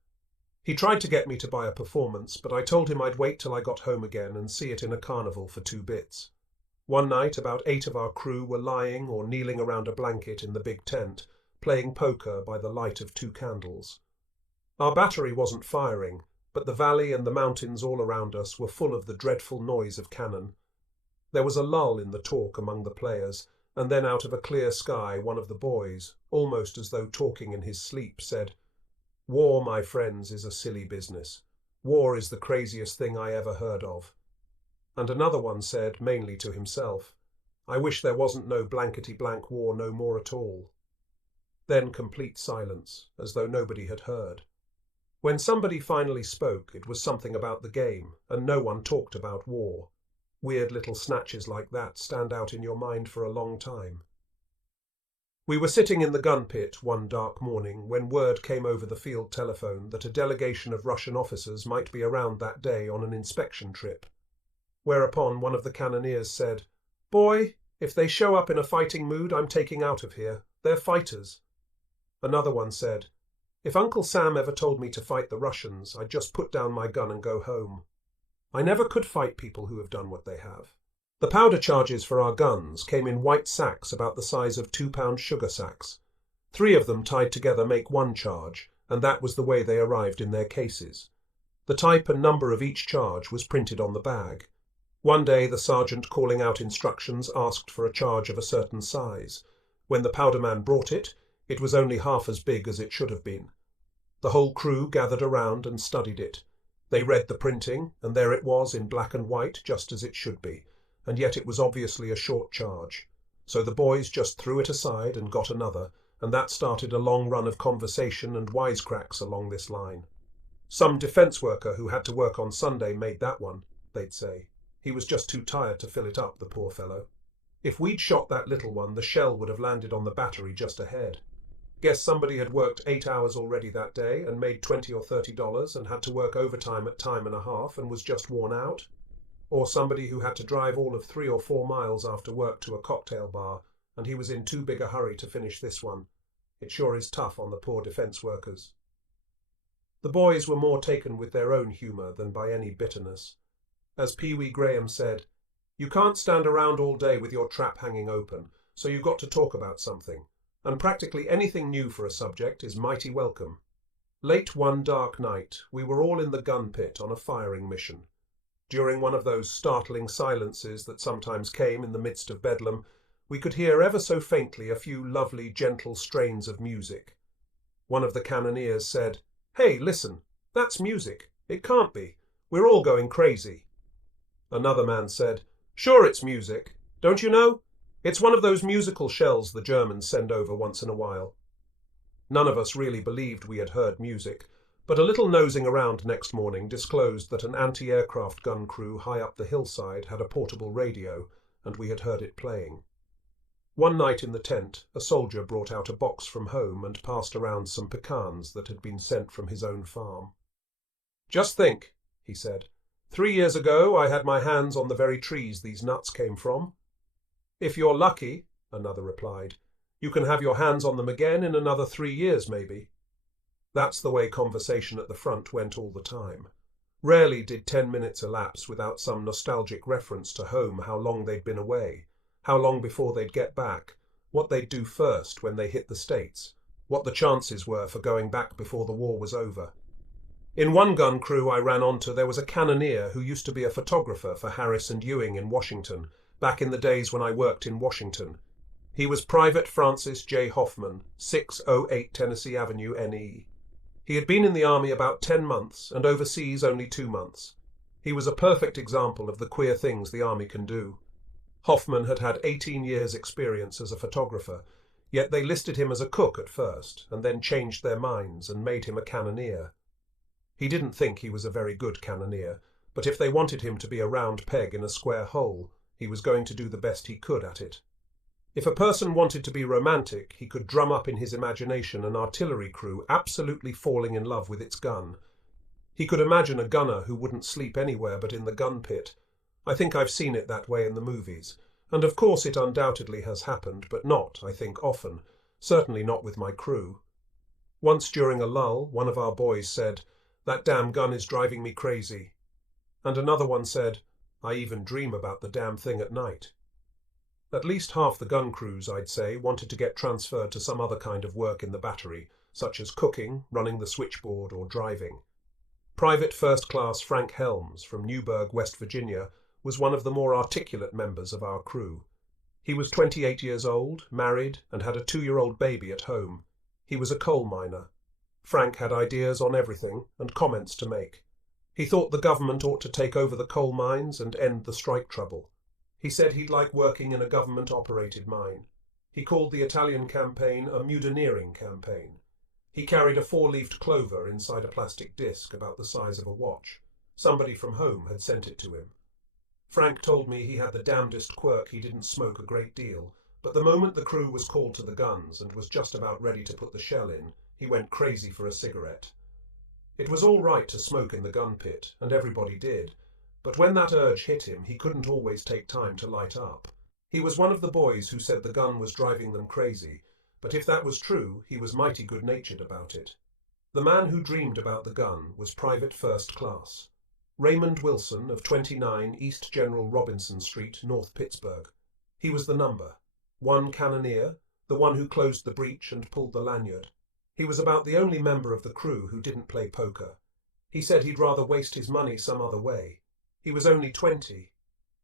He tried to get me to buy a performance, but I told him I'd wait till I got home again and see it in a carnival for 2 bits. One night, about 8 of our crew were lying or kneeling around a blanket in the big tent, playing poker by the light of 2 candles. Our battery wasn't firing, but the valley and the mountains all around us were full of the dreadful noise of cannon. There was a lull in the talk among the players, and then out of a clear sky one of the boys, almost as though talking in his sleep, said, "War, my friends, is a silly business. War is the craziest thing I ever heard of." And another one said, mainly to himself, "I wish there wasn't no blankety-blank war no more at all." Then complete silence, as though nobody had heard. When somebody finally spoke, it was something about the game, and no one talked about war. Weird little snatches like that stand out in your mind for a long time. We were sitting in the gun pit one dark morning when word came over the field telephone that a delegation of Russian officers might be around that day on an inspection trip. Whereupon one of the cannoneers said, "Boy, if they show up in a fighting mood, I'm taking out of here. They're fighters." Another one said, "If Uncle Sam ever told me to fight the Russians, I'd just put down my gun and go home. I never could fight people who have done what they have." The powder charges for our guns came in white sacks about the size of 2-pound sugar sacks. 3 of them tied together make 1 charge, and that was the way they arrived in their cases. The type and number of each charge was printed on the bag. One day the sergeant, calling out instructions, asked for a charge of a certain size. When the powderman brought it, it was only half as big as it should have been. The whole crew gathered around and studied it. They read the printing, and there it was in black and white, just as it should be, and yet it was obviously a short charge. So the boys just threw it aside and got another, and that started a long run of conversation and wisecracks along this line. "Some defence worker who had to work on Sunday made that one," they'd say. "He was just too tired to fill it up, the poor fellow. If we'd shot that little one, the shell would have landed on the battery just ahead. Guess somebody had worked 8 hours already that day and made $20 or $30 and had to work overtime at time and a half and was just worn out. Or somebody who had to drive all of 3 or 4 miles after work to a cocktail bar, and he was in too big a hurry to finish this one. It sure is tough on the poor defence workers." The boys were more taken with their own humour than by any bitterness. As Pee Wee Graham said, "You can't stand around all day with your trap hanging open, so you've got to talk about something. and practically anything new for a subject is mighty welcome. Late one dark night, we were all in the gun pit on a firing mission. During one of those startling silences that sometimes came in the midst of bedlam, we could hear ever so faintly a few lovely, gentle strains of music. One of the cannoneers said, "Hey, listen, that's music. It can't be. We're all going crazy." Another man said, "Sure it's music. Don't you know? It's one of those musical shells the Germans send over once in a while." None of us really believed we had heard music, but a little nosing around next morning disclosed that an anti-aircraft gun crew high up the hillside had a portable radio, and we had heard it playing. One night in the tent, a soldier brought out a box from home and passed around some pecans that had been sent from his own farm. "Just think," he said, 3 years ago I had my hands on the very trees these nuts came from." "If you're lucky," another replied, "you can have your hands on them again in another 3 years, maybe." That's the way conversation at the front went all the time. Rarely did 10 minutes elapse without some nostalgic reference to home, how long they'd been away, how long before they'd get back, what they'd do first when they hit the States, what the chances were for going back before the war was over. In one gun crew I ran onto, there was a cannoneer who used to be a photographer for Harris and Ewing in Washington, back in the days when I worked in Washington. He was Private Francis J. Hoffman, 608 Tennessee Avenue, NE. He had been in the army about 10 months and overseas only 2 months. He was a perfect example of the queer things the army can do. Hoffman had had 18 years' experience as a photographer, yet they listed him as a cook at first, and then changed their minds and made him a cannoneer. He didn't think he was a very good cannoneer, but if they wanted him to be a round peg in a square hole, he was going to do the best he could at it. If a person wanted to be romantic, he could drum up in his imagination an artillery crew absolutely falling in love with its gun. He could imagine a gunner who wouldn't sleep anywhere but in the gun pit. I think I've seen it that way in the movies, and of course it undoubtedly has happened, but not, I think, often, certainly not with my crew. Once during a lull, one of our boys said, "That damn gun is driving me crazy." And another one said, "I even dream about the damn thing at night." At least half the gun crews, I'd say, wanted to get transferred to some other kind of work in the battery, such as cooking, running the switchboard, or driving. Private First Class Frank Helms from Newburgh, West Virginia, was one of the more articulate members of our crew. He was 28 years old, married, and had a 2-year-old baby at home. He was a coal miner. Frank had ideas on everything and comments to make. He thought the government ought to take over the coal mines and end the strike trouble. He said he'd like working in a government-operated mine. He called the Italian campaign a mutineering campaign. He carried a 4-leafed clover inside a plastic disc about the size of a watch. Somebody from home had sent it to him. Frank told me he had the damnedest quirk he didn't smoke a great deal, but the moment the crew was called to the guns and was just about ready to put the shell in, he went crazy for a cigarette. It was all right to smoke in the gun pit, and everybody did, but when that urge hit him, he couldn't always take time to light up. He was one of the boys who said the gun was driving them crazy, but if that was true, he was mighty good-natured about it. The man who dreamed about the gun was Private First Class. Raymond Wilson of 29 East General Robinson Street, North Pittsburgh. He was the number. 1 cannoneer, the one who closed the breech and pulled the lanyard. He was about the only member of the crew who didn't play poker. He said he'd rather waste his money some other way. He was only 20.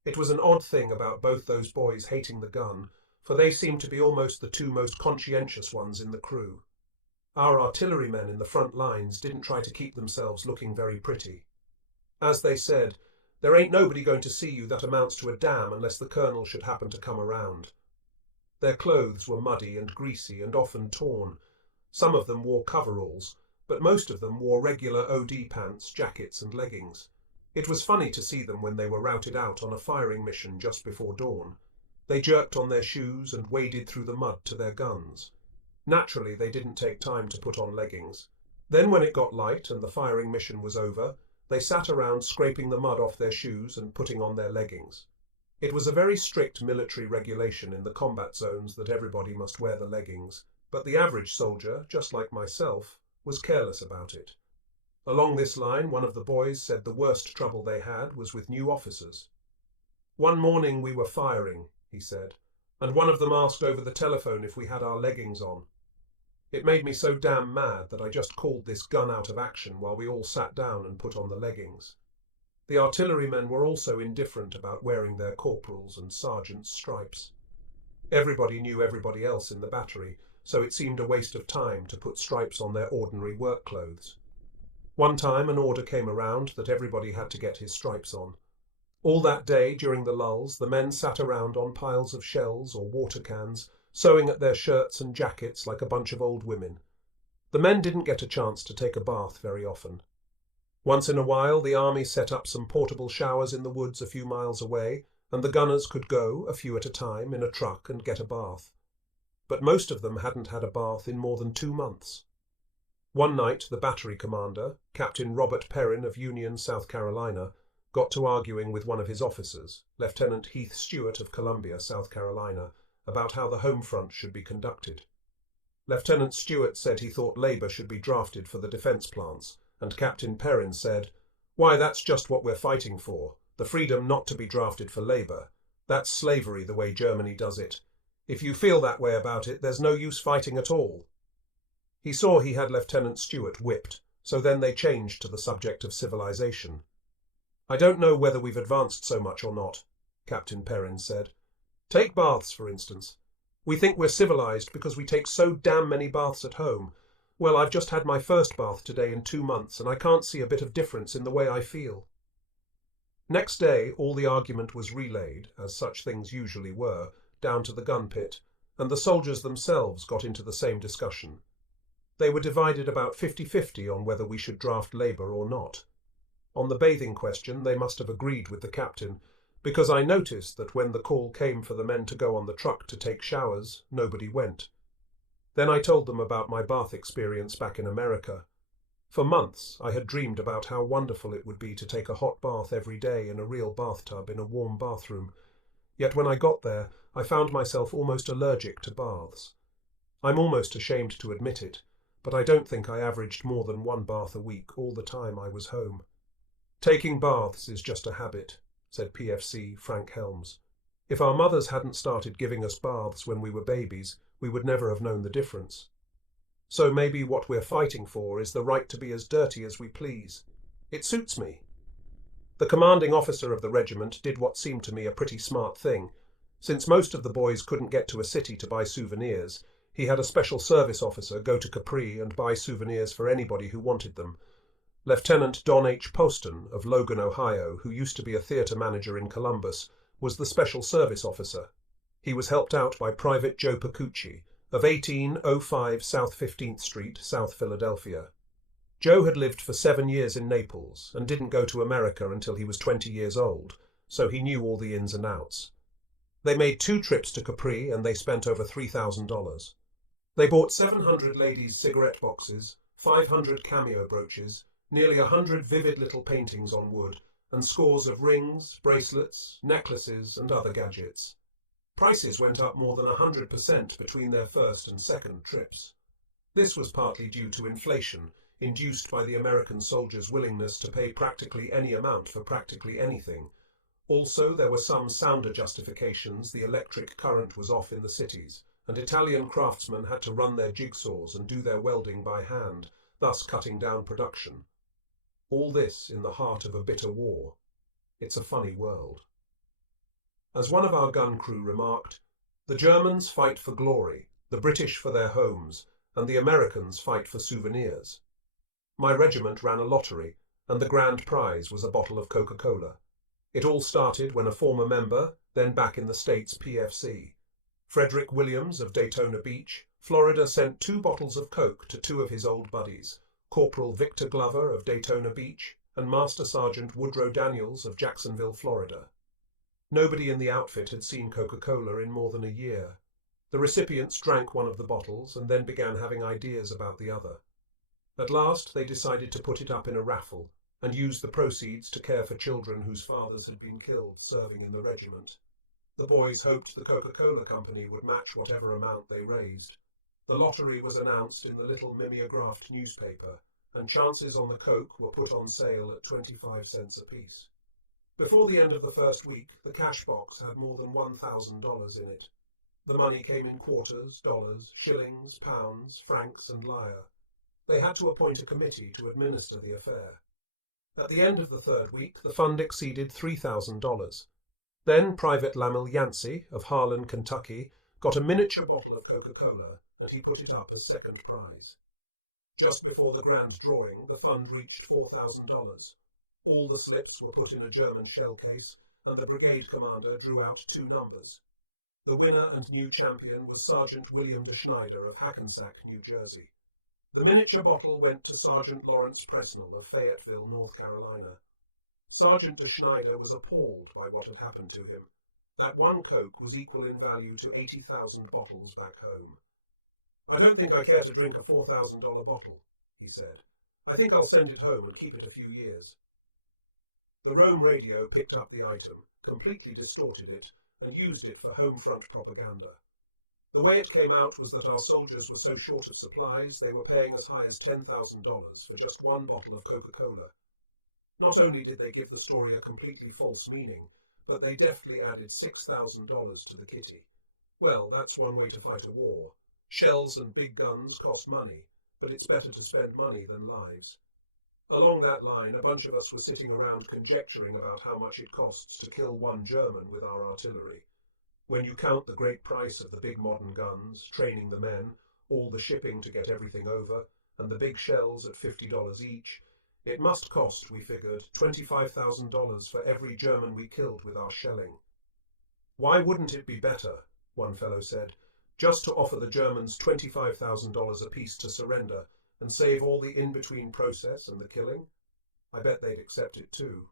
It was an odd thing about both those boys hating the gun, for they seemed to be almost the 2 most conscientious ones in the crew. Our artillerymen in the front lines didn't try to keep themselves looking very pretty. As they said, there ain't nobody going to see you that amounts to a damn unless the colonel should happen to come around. Their clothes were muddy and greasy and often torn. Some of them wore coveralls, but most of them wore regular OD pants, jackets and leggings. It was funny to see them when they were routed out on a firing mission just before dawn. They jerked on their shoes and waded through the mud to their guns. Naturally, they didn't take time to put on leggings. Then when it got light and the firing mission was over, they sat around scraping the mud off their shoes and putting on their leggings. It was a very strict military regulation in the combat zones that everybody must wear the leggings, but the average soldier, just like myself, was careless about it. Along this line, one of the boys said the worst trouble they had was with new officers. "One morning we were firing," he said. and one of them asked over the telephone if we had our leggings on. It made me so damn mad that I just called this gun out of action while we all sat down and put on the leggings. The artillerymen were also indifferent about wearing their corporals' and sergeants' stripes. Everybody knew everybody else in the battery, so it seemed a waste of time to put stripes on their ordinary work clothes. One time an order came around that everybody had to get his stripes on. All that day, during the lulls, the men sat around on piles of shells or water cans, sewing at their shirts and jackets like a bunch of old women. The men didn't get a chance to take a bath very often. Once in a while, the army set up some portable showers in the woods a few miles away, and the gunners could go, a few at a time, in a truck and get a bath. But most of them hadn't had a bath in more than 2 months. One night, the battery commander, Captain Robert Perrin of Union, South Carolina, got to arguing with one of his officers, Lieutenant Heath Stewart of Columbia, South Carolina, about how the home front should be conducted. Lieutenant Stewart said he thought Labour should be drafted for the defence plants, and Captain Perrin said, "Why, that's just what we're fighting for, the freedom not to be drafted for Labour. That's slavery the way Germany does it. If you feel that way about it, there's no use fighting at all." He saw he had Lieutenant Stewart whipped, so then they changed to the subject of civilization. "I don't know whether we've advanced so much or not," Captain Perrin said. "Take baths, for instance. We think we're civilized because we take so damn many baths at home. Well, I've just had my first bath today in 2 months, and I can't see a bit of difference in the way I feel." Next day, all the argument was relayed, as such things usually were, down to the gun pit, and the soldiers themselves got into the same discussion. They were divided about 50-50 on whether we should draft Labour or not. On the bathing question, they must have agreed with the captain, because I noticed that when the call came for the men to go on the truck to take showers, nobody went. Then I told them about my bath experience back in America. For months, I had dreamed about how wonderful it would be to take a hot bath every day in a real bathtub in a warm bathroom. Yet when I got there, I found myself almost allergic to baths. I'm almost ashamed to admit it, but I don't think I averaged more than 1 bath a week all the time I was home. "Taking baths is just a habit," said PFC Frank Helms. "If our mothers hadn't started giving us baths when we were babies, we would never have known the difference. So maybe what we're fighting for is the right to be as dirty as we please. It suits me." The commanding officer of the regiment did what seemed to me a pretty smart thing. Since most of the boys couldn't get to a city to buy souvenirs, he had a special service officer go to Capri and buy souvenirs for anybody who wanted them. Lieutenant Don H. Poston of Logan, Ohio, who used to be a theatre manager in Columbus, was the special service officer. He was helped out by Private Joe Pacucci of 1805 South 15th Street, South Philadelphia. Joe had lived for 7 years in Naples and didn't go to America until he was 20 years old, so he knew all the ins and outs. They made 2 trips to Capri and they spent over $3,000. They bought 700 ladies' cigarette boxes, 500 cameo brooches, nearly 100 vivid little paintings on wood, and scores of rings, bracelets, necklaces, and other gadgets. Prices went up more than 100% between their first and second trips. This was partly due to inflation, induced by the American soldiers' willingness to pay practically any amount for practically anything. Also, there were some sounder justifications. The electric current was off in the cities, and Italian craftsmen had to run their jigsaws and do their welding by hand, thus cutting down production. All this in the heart of a bitter war. It's a funny world. As one of our gun crew remarked, "The Germans fight for glory, the British for their homes, and the Americans fight for souvenirs." My regiment ran a lottery, and the grand prize was a bottle of Coca-Cola. It all started when a former member, then back in the States PFC, Frederick Williams of Daytona Beach, Florida, sent 2 bottles of Coke to 2 of his old buddies, Corporal Victor Glover of Daytona Beach and Master Sergeant Woodrow Daniels of Jacksonville, Florida. Nobody in the outfit had seen Coca-Cola in more than a year. The recipients drank one of the bottles and then began having ideas about the other. At last, they decided to put it up in a raffle and use the proceeds to care for children whose fathers had been killed serving in the regiment. The boys hoped the Coca-Cola company would match whatever amount they raised. The lottery was announced in the little mimeographed newspaper, and chances on the Coke were put on sale at 25 cents apiece. Before the end of the first week, the cash box had more than $1,000 in it. The money came in quarters, dollars, shillings, pounds, francs, and lire. They had to appoint a committee to administer the affair. At the end of the third week, the fund exceeded $3,000. Then Private Lamil Yancey of Harlan, Kentucky, got a miniature bottle of Coca-Cola, and he put it up as second prize. Just before the grand drawing, the fund reached $4,000. All the slips were put in a German shell case, and the brigade commander drew out 2 numbers. The winner and new champion was Sergeant William de Schneider of Hackensack, New Jersey. The miniature bottle went to Sergeant Lawrence Presnell of Fayetteville, North Carolina. Sergeant de Schneider was appalled by what had happened to him. That one Coke was equal in value to 80,000 bottles back home. "I don't think I care to drink a $4,000 bottle," he said. "I think I'll send it home and keep it a few years." The Rome radio picked up the item, completely distorted it, and used it for home front propaganda. The way it came out was that our soldiers were so short of supplies they were paying as high as $10,000 for just one bottle of Coca-Cola. Not only did they give the story a completely false meaning, but they deftly added $6,000 to the kitty. Well, that's one way to fight a war. Shells and big guns cost money, but it's better to spend money than lives. Along that line, a bunch of us were sitting around conjecturing about how much it costs to kill one German with our artillery. When you count the great price of the big modern guns, training the men, all the shipping to get everything over, and the big shells at $50 each, it must cost, we figured, $25,000 for every German we killed with our shelling. "Why wouldn't it be better," one fellow said, "just to offer the Germans $25,000 apiece to surrender and save all the in-between process and the killing?" I bet they'd accept it too.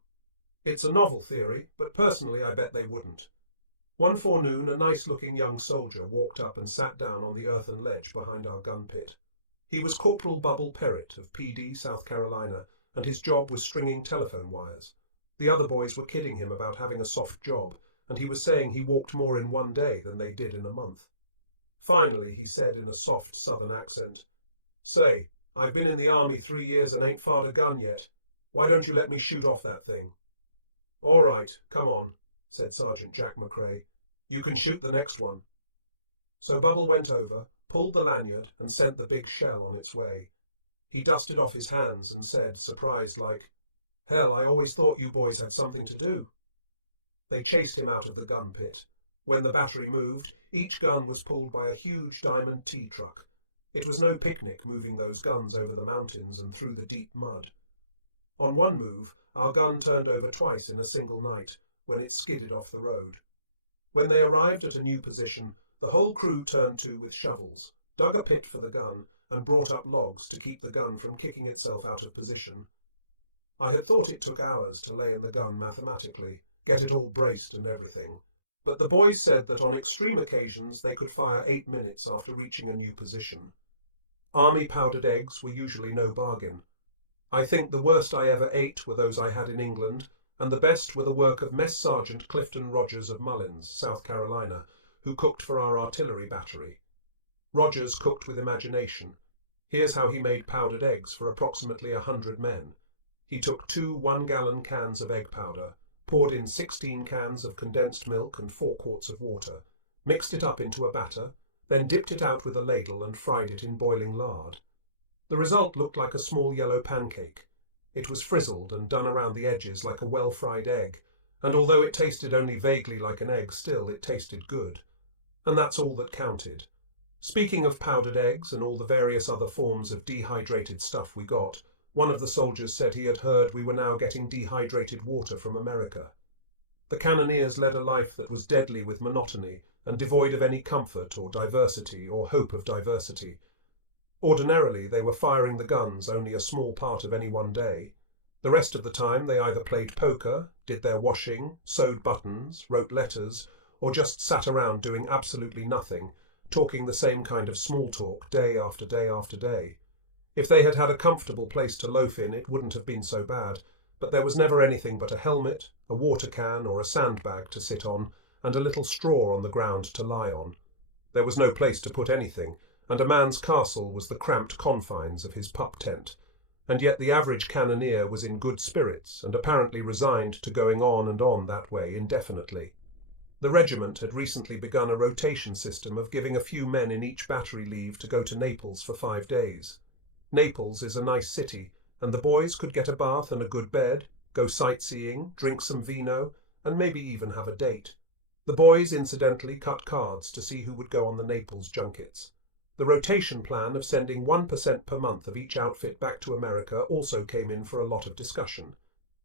It's a novel theory, but personally I bet they wouldn't. One forenoon, a nice-looking young soldier walked up and sat down on the earthen ledge behind our gun pit. He was Corporal Bubble Perrott of PD, South Carolina, and his job was stringing telephone wires. The other boys were kidding him about having a soft job, and he was saying he walked more in one day than they did in a month. Finally, he said in a soft southern accent, "Say, I've been in the army 3 years and ain't fired a gun yet. Why don't you let me shoot off that thing?" "All right, come on," said Sergeant Jack McRae. "You can shoot the next one." So Bubble went over, pulled the lanyard, and sent the big shell on its way. He dusted off his hands and said, surprised like, "Hell, I always thought you boys had something to do." They chased him out of the gun pit. When the battery moved, each gun was pulled by a huge Diamond T truck. It was no picnic moving those guns over the mountains and through the deep mud. On one move, our gun turned over twice in a single night, when it skidded off the road. When they arrived at a new position, the whole crew turned to with shovels, dug a pit for the gun, and brought up logs to keep the gun from kicking itself out of position. I had thought it took hours to lay in the gun mathematically, get it all braced and everything, but the boys said that on extreme occasions they could fire 8 minutes after reaching a new position. Army powdered eggs were usually no bargain. I think the worst I ever ate were those I had in England, and the best were the work of Mess Sergeant Clifton Rogers of Mullins, South Carolina, who cooked for our artillery battery. Rogers cooked with imagination. Here's how he made powdered eggs for approximately 100 men. He took 2 one-gallon cans of egg powder, poured in 16 cans of condensed milk and 4 quarts of water, mixed it up into a batter, then dipped it out with a ladle and fried it in boiling lard. The result looked like a small yellow pancake. It was frizzled and done around the edges like a well-fried egg, and although it tasted only vaguely like an egg, still it tasted good. And that's all that counted. Speaking of powdered eggs and all the various other forms of dehydrated stuff we got, one of the soldiers said he had heard we were now getting dehydrated water from America. The cannoneers led a life that was deadly with monotony and devoid of any comfort or diversity or hope of diversity. Ordinarily, they were firing the guns only a small part of any one day. The rest of the time they either played poker, did their washing, sewed buttons, wrote letters, or just sat around doing absolutely nothing, talking the same kind of small talk day after day after day. If they had had a comfortable place to loaf in, it wouldn't have been so bad, but there was never anything but a helmet, a water can or a sandbag to sit on, and a little straw on the ground to lie on. There was no place to put anything, and a man's castle was the cramped confines of his pup tent, and yet the average cannoneer was in good spirits and apparently resigned to going on and on that way indefinitely. The regiment had recently begun a rotation system of giving a few men in each battery leave to go to Naples for 5 days. Naples is a nice city, and the boys could get a bath and a good bed, go sightseeing, drink some vino, and maybe even have a date. The boys incidentally cut cards to see who would go on the Naples junkets. The rotation plan of sending 1% per month of each outfit back to America also came in for a lot of discussion.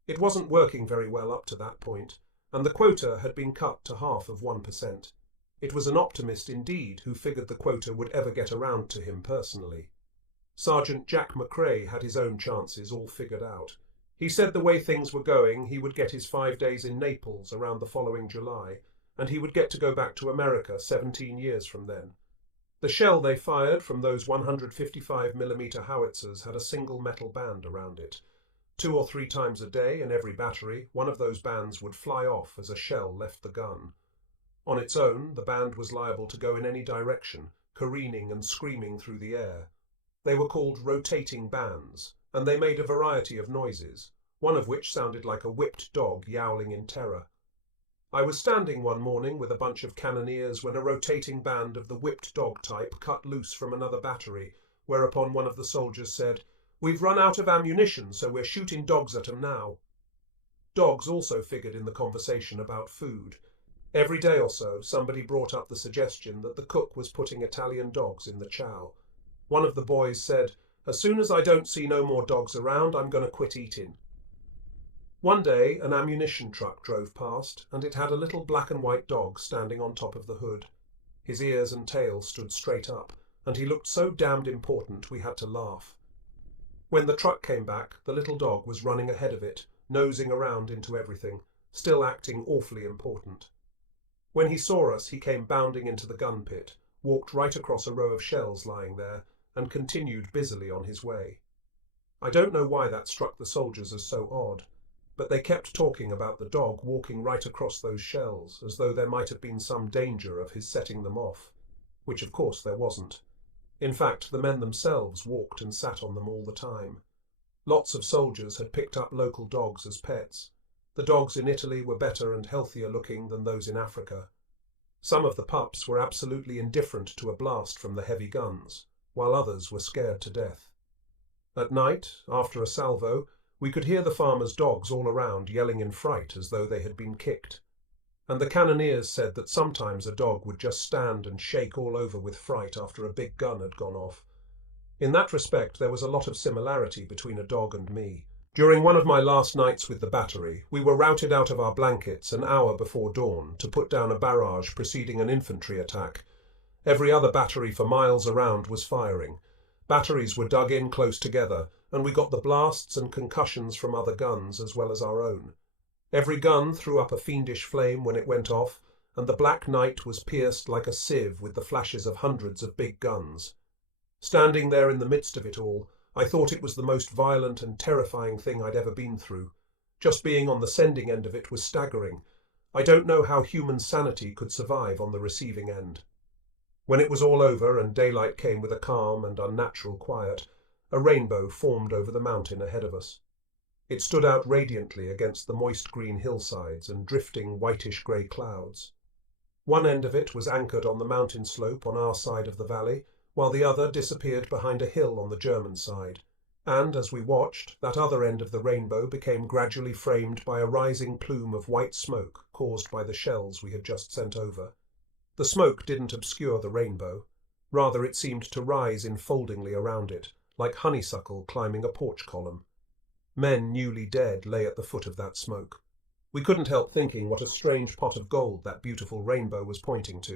It wasn't working very well up to that point, and the quota had been cut to half of 1%. It was an optimist indeed who figured the quota would ever get around to him personally. Sergeant Jack McRae had his own chances all figured out. He said the way things were going, he would get his 5 days in Naples around the following July, and he would get to go back to America 17 years from then. The shell they fired from those 155mm howitzers had a single metal band around it. 2 or 3 times a day in every battery, one of those bands would fly off as a shell left the gun. On its own, the band was liable to go in any direction, careening and screaming through the air. They were called rotating bands, and they made a variety of noises, one of which sounded like a whipped dog yowling in terror. I was standing one morning with a bunch of cannoneers when a rotating band of the whipped dog type cut loose from another battery, whereupon one of the soldiers said, "We've run out of ammunition, so we're shooting dogs at 'em now." Dogs also figured in the conversation about food. Every day or so, somebody brought up the suggestion that the cook was putting Italian dogs in the chow. One of the boys said, "As soon as I don't see no more dogs around, I'm going to quit eating." One day, an ammunition truck drove past, and it had a little black and white dog standing on top of the hood. His ears and tail stood straight up, and he looked so damned important we had to laugh. When the truck came back, the little dog was running ahead of it, nosing around into everything, still acting awfully important. When he saw us, he came bounding into the gun pit, walked right across a row of shells lying there, and continued busily on his way. I don't know why that struck the soldiers as so odd, but they kept talking about the dog walking right across those shells, as though there might have been some danger of his setting them off, which of course there wasn't. In fact, the men themselves walked and sat on them all the time. Lots of soldiers had picked up local dogs as pets. The dogs in Italy were better and healthier looking than those in Africa. Some of the pups were absolutely indifferent to a blast from the heavy guns, while others were scared to death. At night, after a salvo, we could hear the farmers' dogs all around yelling in fright as though they had been kicked. And the cannoneers said that sometimes a dog would just stand and shake all over with fright after a big gun had gone off. In that respect, there was a lot of similarity between a dog and me. During one of my last nights with the battery, we were routed out of our blankets an hour before dawn to put down a barrage preceding an infantry attack. Every other battery for miles around was firing. Batteries were dug in close together, and we got the blasts and concussions from other guns as well as our own. Every gun threw up a fiendish flame when it went off, and the black night was pierced like a sieve with the flashes of hundreds of big guns. Standing there in the midst of it all, I thought it was the most violent and terrifying thing I'd ever been through. Just being on the sending end of it was staggering. I don't know how human sanity could survive on the receiving end. When it was all over and daylight came with a calm and unnatural quiet, a rainbow formed over the mountain ahead of us. It stood out radiantly against the moist green hillsides and drifting whitish-grey clouds. One end of it was anchored on the mountain slope on our side of the valley, while the other disappeared behind a hill on the German side, and as we watched, that other end of the rainbow became gradually framed by a rising plume of white smoke caused by the shells we had just sent over. The smoke didn't obscure the rainbow. Rather, it seemed to rise enfoldingly around it, like honeysuckle climbing a porch column. Men newly dead lay at the foot of that smoke. We couldn't help thinking what a strange pot of gold that beautiful rainbow was pointing to.